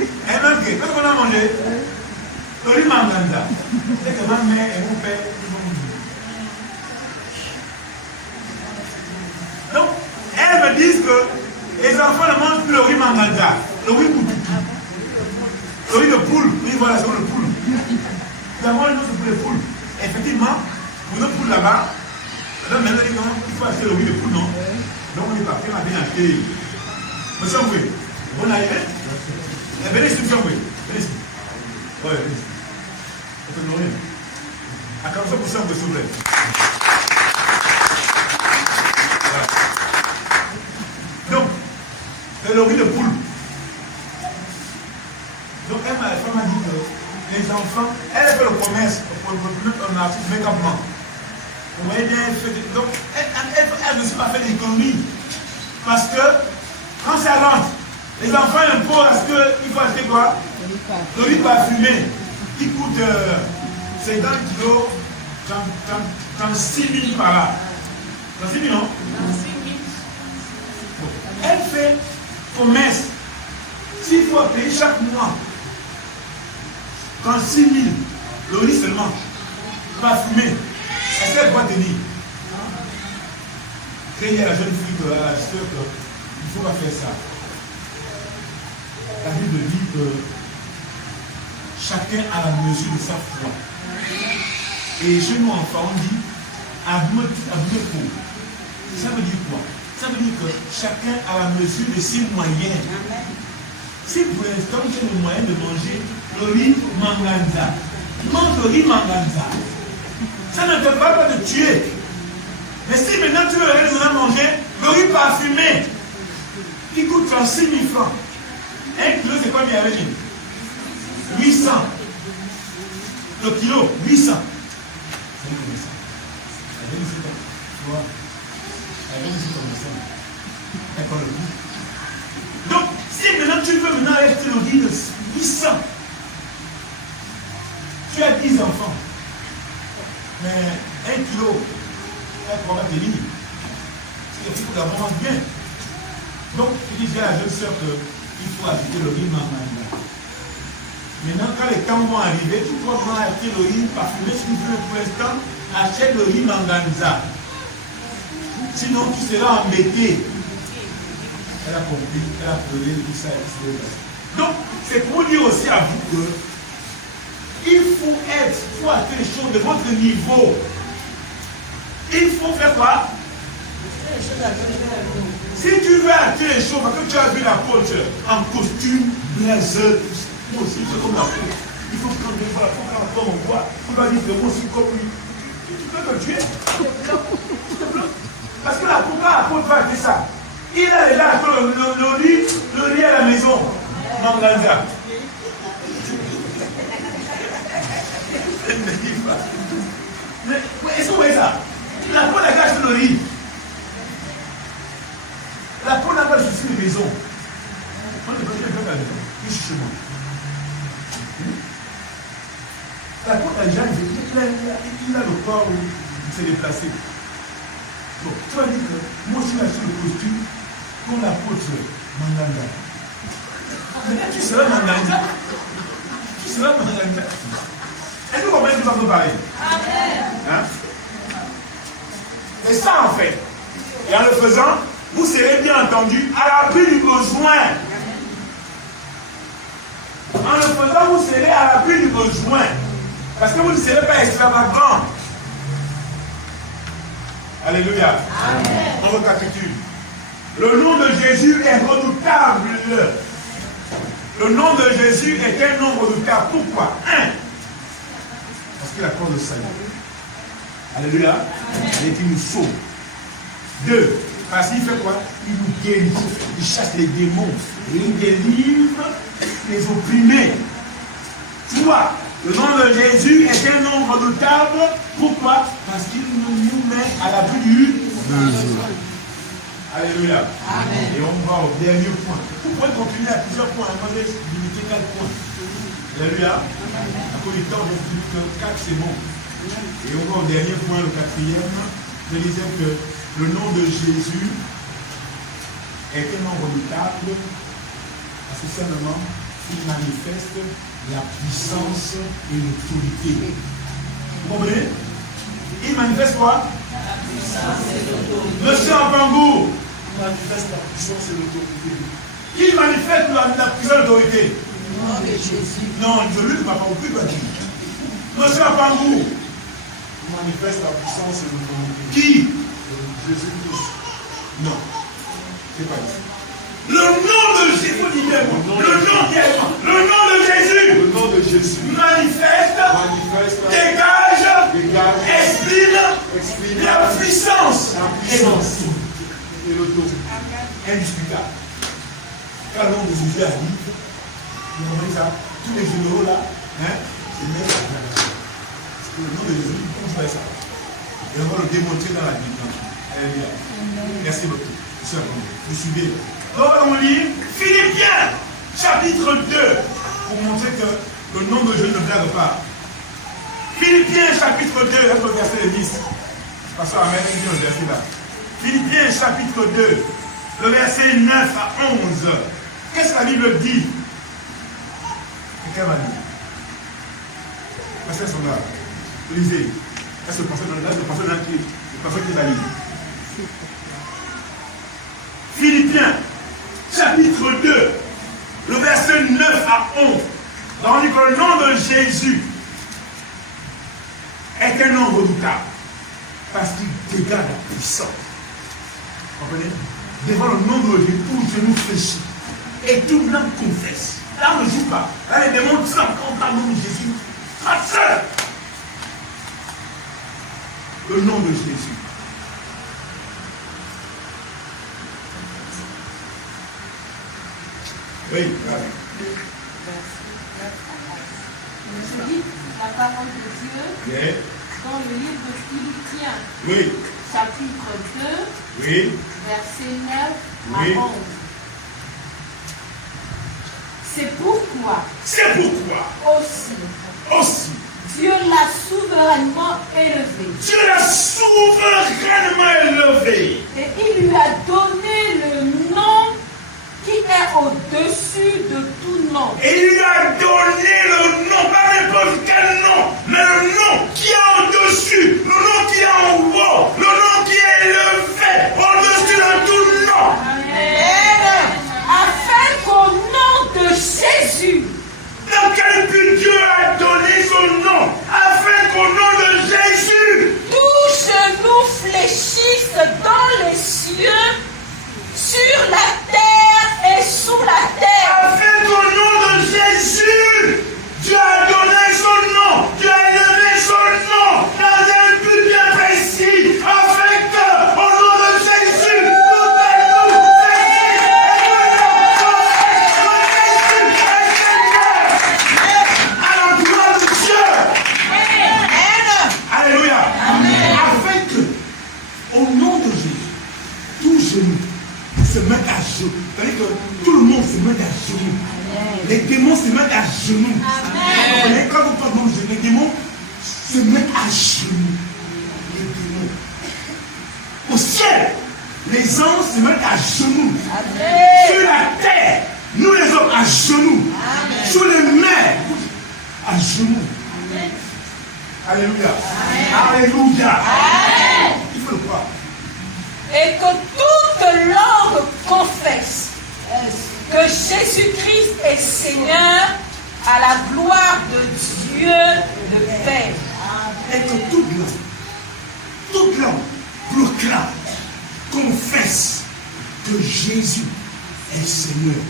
et même que, qu'est-ce qu'on a mangé? Le riz Manganda. C'est que ma mère et mon père, ils ont dit. Donc, elles me disent que les enfants ne mangent plus le riz Manganda, le riz Moutouki. Le riz de poule, oui, voilà, c'est le poule. D'abord, nous, c'est pour les poules. Effectivement, pour nos poules là-bas, maintenant, il faut acheter le riz de poule, non? Donc, on est parti, on a bien acheté. Monsieur Mboué, bon arrivée? Venez ici, monsieur Mboué. Venez ici. Oui, venez ici. On peut donner. Acclamation pour ça, s'il vous plaît. Voilà. Donc, c'est le riz de poule. Donc, la femme m'a dit que les enfants, elle fait le commerce pour mettre un artiste make-up-man. Vous voyez bien, donc, elle ne s'est pas fait d'économie. Parce que, quand ça rentre, les enfants imposent à ce qu'il faut acheter quoi? Le riz parfumé, qui coûte 50 kilos, 36 000 par là. 36 000, non? 36 000. Elle fait commerce. S'il faut payer chaque mois 36 000, le riz seulement, parfumé, est-ce qu'elle doit tenir? Créer à la jeune fille, à la soeur, il ne faut pas faire ça. La Bible dit que chacun a la mesure de sa foi. Et chez nous, enfants, on dit à bout pauvre. Ça veut dire quoi? Ça veut dire que chacun a la mesure de ses moyens. Si pour l'instant tu as le moyen de manger le riz Manganda, mange le riz Manganda. Ça ne te va pas te tuer. Mais si maintenant tu veux manger le riz parfumé, qui coûte 36 000 francs, 1 kilo c'est combien avec 800. Le kilo, 800. Donc, si maintenant tu veux maintenant acheter le riz de 800, tu as 10 enfants, mais 1 kilo, elle pourra tenir. Il faut d'abord manger bien. Donc, je dis à la jeune soeur qu'il faut acheter le riz Manganda. Maintenant, quand les temps vont arriver, tu pourras acheter le riz parfumé. Si tu veux pour l'instant, achète le riz Manganda. Sinon, tu seras embêté. Elle a compris, elle a pleuré, tout ça, etc. Donc, c'est pour dire aussi à vous que il faut acheter les choses de votre niveau. Il faut faire quoi? Si tu veux acheter les choses, parce que tu as vu la coach en costume, blazer, moi aussi, c'est comme la peau. Il faut prendre des fois, il faut prendre comme on voit. Il va dire que moi aussi, comme lui. Tu peux te tuer. Parce que la coach va acheter ça. Il a déjà le riz à la maison. Manganda. Mais est-ce que vous voyez ça? La peau n'a pas acheté le riz. La peau n'a pas acheté une maison. On ne peut pas faire la maison. Il est chez moi. L'apôtre a déjà il a le corps où il s'est déplacé. Donc, tu vas dire que moi je suis acheté le costume comme l'apôtre Manganga. Mais tu seras Manganga. Tu seras Manganga. Est-ce que vous comprenez ce que ça peut parler? Hein? C'est ça en fait. Et en le faisant, vous serez bien entendu à l'abri du besoin. En le faisant, vous serez à l'abri du besoin. Parce que vous ne serez pas extravagant. Alléluia. Amen. On récapitule. Le nom de Jésus est redoutable. Le nom de Jésus est un nom redoutable. Pourquoi? 1. Parce qu'il accorde le salut. Alléluia. Et qu'il nous sauve. 2. Parce qu'il fait quoi? Il nous guérit. Il chasse les démons. Et il délivre les opprimés. 3. Le nom de Jésus est un nom redoutable. Pourquoi? Parce qu'il nous met à l'abri du besoin. Alléluia. Amen. Et on va au dernier point. Vous pouvez continuer à plusieurs points. Moi, j'ai limité 4 points. Alléluia. À cause du temps, j'ai dit que 4 c'est bon. Et on va au dernier point, le 4e. Je disais que le nom de Jésus est un nom redoutable. Parce que simplement, il manifeste la puissance et l'autorité. Vous comprenez? Il manifeste quoi? La puissance et l'autorité. Monsieur Ampangou. Il manifeste la puissance et l'autorité. Il manifeste la puissance et l'autorité. Nom de Jésus. Non, je ne m'a pas compris pas dit. Monsieur Ampangou. Il manifeste la puissance et l'autorité. Qui? Jésus-Christ. Non. C'est pas ici. Le nom de Jésus, le nom de Jésus manifeste, dégage, exprime la puissance et l'autorité. Indiscutable. Quand le nom de Jésus arrive, vous comprenez ça? Tous les généraux là, c'est même la place. Parce que le nom de Jésus, on fait ça. Et on va le démontrer dans la Bible. Merci beaucoup. Vous suivez. Donc on lit Philippiens chapitre 2 pour montrer que le nom de Jésus ne blague pas. Philippiens chapitre 2, le verset 10. Pasteur Amen, il dit le verset là. Philippiens chapitre 2, le verset 9 à 11. Qu'est-ce que la Bible dit? Quelqu'un va lire. Passez son là. Lisez. Là, c'est le pasteur qui va lire. Philippiens chapitre 2, le verset 9 à 11. Dans on dit que le nom de Jésus est un nom redoutable parce qu'il dégage la puissance. Vous comprenez? Devant le nom de Jésus, tout genou fléchit et tout l'âme confesse. Là, on ne joue pas. Là, les démons tremblent quand on le nom de Jésus. Seul. Le nom de Jésus. Oui, Je lis la parole de Dieu dans le livre de Philippiens, chapitre 2, verset 9 à 11. C'est pourquoi aussi Dieu l'a souverainement élevé. Et il lui a donné le nom qui est au-dessus de tout nom. Et il lui a donné le nom, pas n'importe quel nom, mais le nom qui est au-dessus, le nom qui est en haut, le nom qui est élevé, au-dessus de tout nom. Amen. Afin qu'au nom de Jésus, dans quel but Dieu a donné son nom, afin qu'au nom de Jésus, tout genou fléchisse dans les cieux, sur la terre et sous la terre. Afin qu'au nom de Jésus, Dieu a donné son nom, Dieu a élevé son nom dans un but bien précis, afin qu'au nom de Jésus, tout à nous, à l'endroit de Dieu. Alléluia. Afin que, au nom de Jésus, tout genou se mettent à genoux. C'est-à-dire que tout le monde se met à genoux. Les démons se mettent à genoux. Quand vous parlez de les démons se mettent à genoux. Les démons. Au ciel, les anges se mettent à genoux. Amen. Sur la terre, nous les hommes à genoux. Amen. Sur les mers, à genoux. Amen. Alléluia. Amen. Alléluia. Amen. Il faut le croire. Et que toute langue confesse que Jésus-Christ est Seigneur à la gloire de Dieu le Père. Et que toute langue proclame, confesse que Jésus est Seigneur.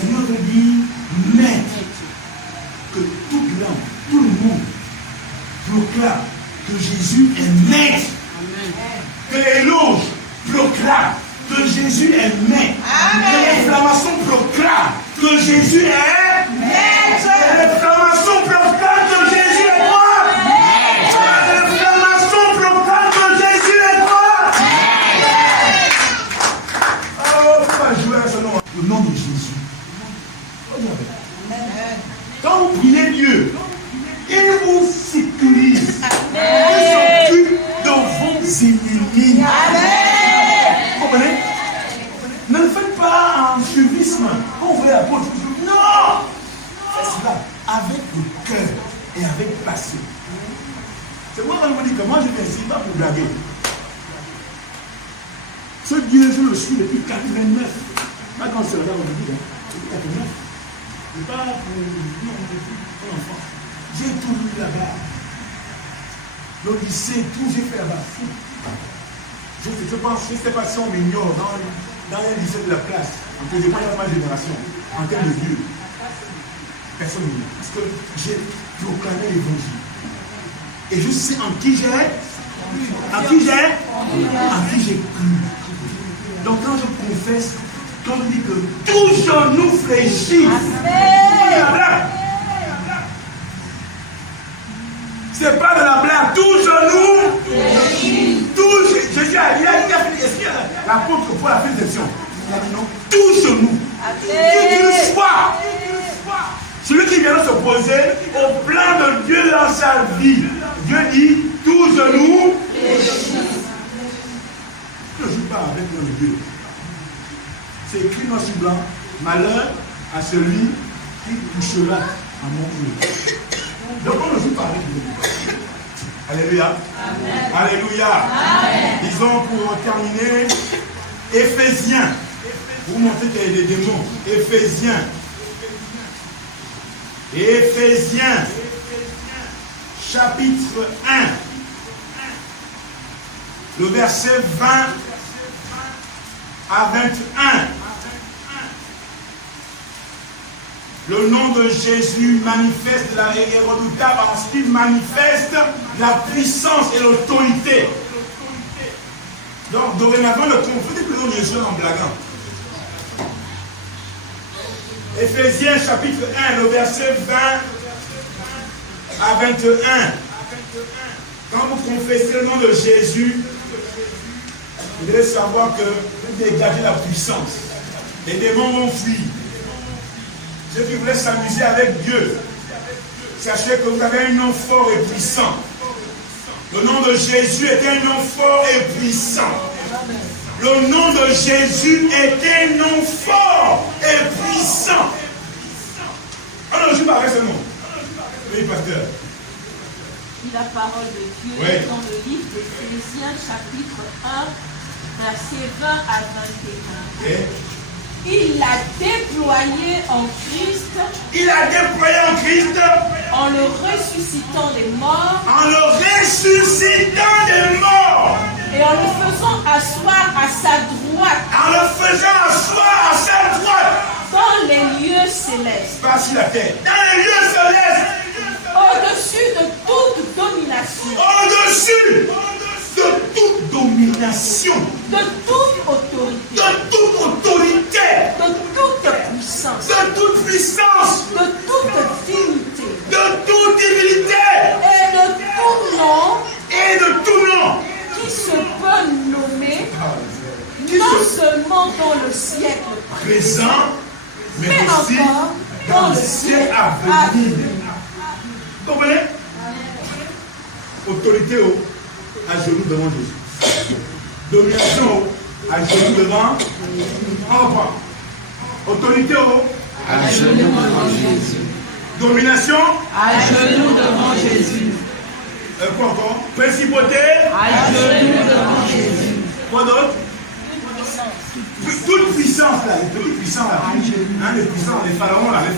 Seigneur veut dire maître. Que toute langue, tout le monde proclame que Jésus est maître. Que les louanges proclament que Jésus est maître. Que l'inflammation proclame que Jésus est maître. Que l'inflammation proclame que Jésus est quoi? Maître. Que l'inflammation proclame que Jésus est quoi? Maître. Oh, il faut pas jouer à ce nom. Au nom de Jésus. Quand vous priez Dieu, il vous sécurise. Il s'occupe de vos ennemis. Vous comprenez? Ne le faites pas en suivisme. Quand vous voulez la porte, non! Faites cela avec le cœur et avec passion. C'est moi quand je me dis que moi je fais ainsi, pas pour blaguer. Ce Dieu, je le suis depuis 89. Pas quand c'est là, on me dit, depuis 89. C'est pas pour un enfant. J'ai tout lu là-bas. Le lycée, tout j'ai fait là-bas. Je pense, je ne sais pas si on m'ignore dans les lycées de la classe, en que je parle de ma génération, en termes de Dieu. Personne ne m'ignore. Parce que j'ai proclamé l'évangile. Et je sais en qui j'ai cru. Donc quand je confesse, quand je dis que tout genou fléchit, c'est pas de la blague, tout genou, tout, Jésus a dit, est-ce qu'il y a l'apôtre pour la bénédiction? Il a dit non, tout genou, qu'il soit, celui qui vient de s'opposer au plan de Dieu dans sa vie. Dieu dit, tout genou, ne joue pas avec le Dieu. C'est écrit noir sur blanc, malheur à celui qui touchera à mon Dieu. Donc on ne joue pas avec Dieu. Alléluia. Amen. Alléluia. Amen. Disons pour terminer, Éphésiens. Vous montrez qu'il y a des démons. Éphésiens. Éphésiens. Chapitre 1. Le verset 20 à 21. Le nom de Jésus manifeste et redoutable, ensuite manifeste la puissance et l'autorité. Donc dorénavant, ne confondez plus le nom de Jésus en blaguant. Éphésiens chapitre 1, le verset 20 à 21. Quand vous confessez le nom de Jésus, vous devez savoir que vous dégagez la puissance. Les démons vont fuir. Ceux qui voulaient s'amuser avec Dieu, sachez que vous avez un nom fort et puissant. Le nom de Jésus est un nom fort et puissant. Le nom de Jésus est un nom fort et puissant. Alors, je parle avec ce nom. Oui, pasteur. La parole de Dieu dans le livre d'Éphésiens, chapitre 1, versets 20 à 21. Il l'a déployé en Christ. Il a déployé en Christ. En le ressuscitant des morts. En le ressuscitant des morts. Et en le faisant asseoir à sa droite. En le faisant asseoir à sa droite. Dans les lieux célestes. Pas sur la terre. Dans les lieux célestes. Au-dessus de toute domination. Au-dessus de toute domination. De toute autorité. De toute autorité. De toute puissance. De toute puissance. De toute dignité. De toute divinité. Et de tout nom. Et de tout nom. Qui se peut nommer. Non seulement dans le siècle présent, mais aussi encore dans le siècle à venir. Vous comprenez? Autorité à genoux devant Jésus. Domination à genoux devant. Enfin. Autorité à genoux devant Jésus. Domination À genoux devant Jésus. Quoi encore? Principauté À genoux devant Jésus. Quoi d'autre? Toute puissance là, les petits puissants là. Hein, les puissants, les pharaons là, les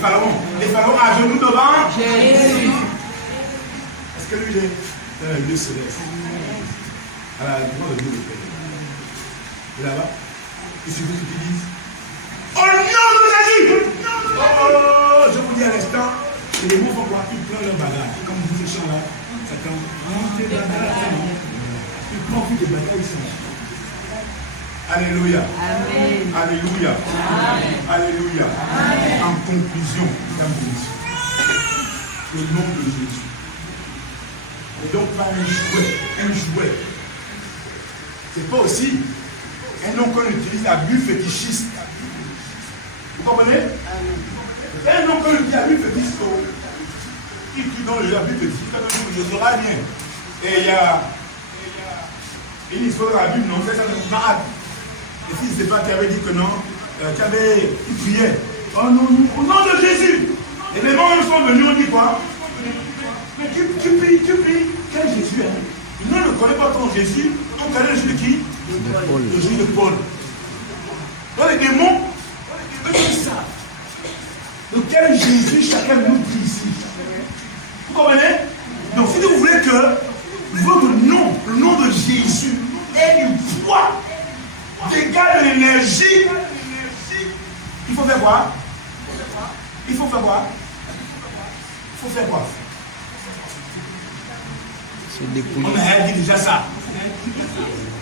pharaons à genoux devant Jésus. Est-ce que lui il est dans le lieu céleste? À la devant le Dieu de Père. Et là-bas, il suffit que tu dises au nom de Jésus! Oh, je vous dis à l'instant, et les mots vont quoi? Ils prennent leur bagage. Comme vous dites ce chant là, ça quand ils prennent plus de bagages, ils sont là. Alléluia. Amen. Alléluia. Amen. Alléluia. Amen. En conclusion, mesdames et messieurs, le nom de Jésus n'est donc pas un jouet. C'est pas aussi un nom qu'on utilise à but fétichiste. Vous comprenez? Un nom qu'on utilise à but fétichiste. Qui dans le but fétichiste, je saurai bien. Et il y a une histoire dans la Bible, non, c'est ça, et si c'est pas qui avait dit que non, qui priait. Oh non, au nom de Jésus. Et les gens sont venus, on dit quoi? Mais tu pries. Quel Jésus hein? Nous ne connaissons pas ton Jésus. On connaît le Jésus de qui? Le Jésus de Paul. Donc les démons, eux disent ça. Donc quel Jésus chacun nous dit ici? Vous comprenez? Donc si vous voulez que votre nom, le nom de Jésus, ait du poids, dégage de l'énergie, il faut faire quoi? Il faut faire quoi? Se dépouiller. On a dit déjà ça.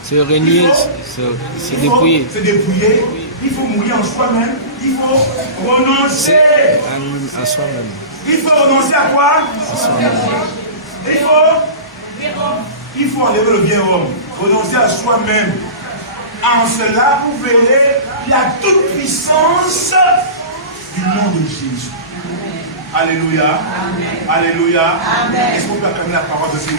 Se renier, se dépouiller. Se dépouiller. Il faut mourir en soi-même. Il faut renoncer. À soi-même. Il faut renoncer à quoi? À soi-même. Il faut enlever le bien homme. Renoncer à soi-même. En cela, vous verrez la toute-puissance du nom de Jésus. Alléluia. Alléluia. Est-ce qu'on peut acclamer la parole de Dieu?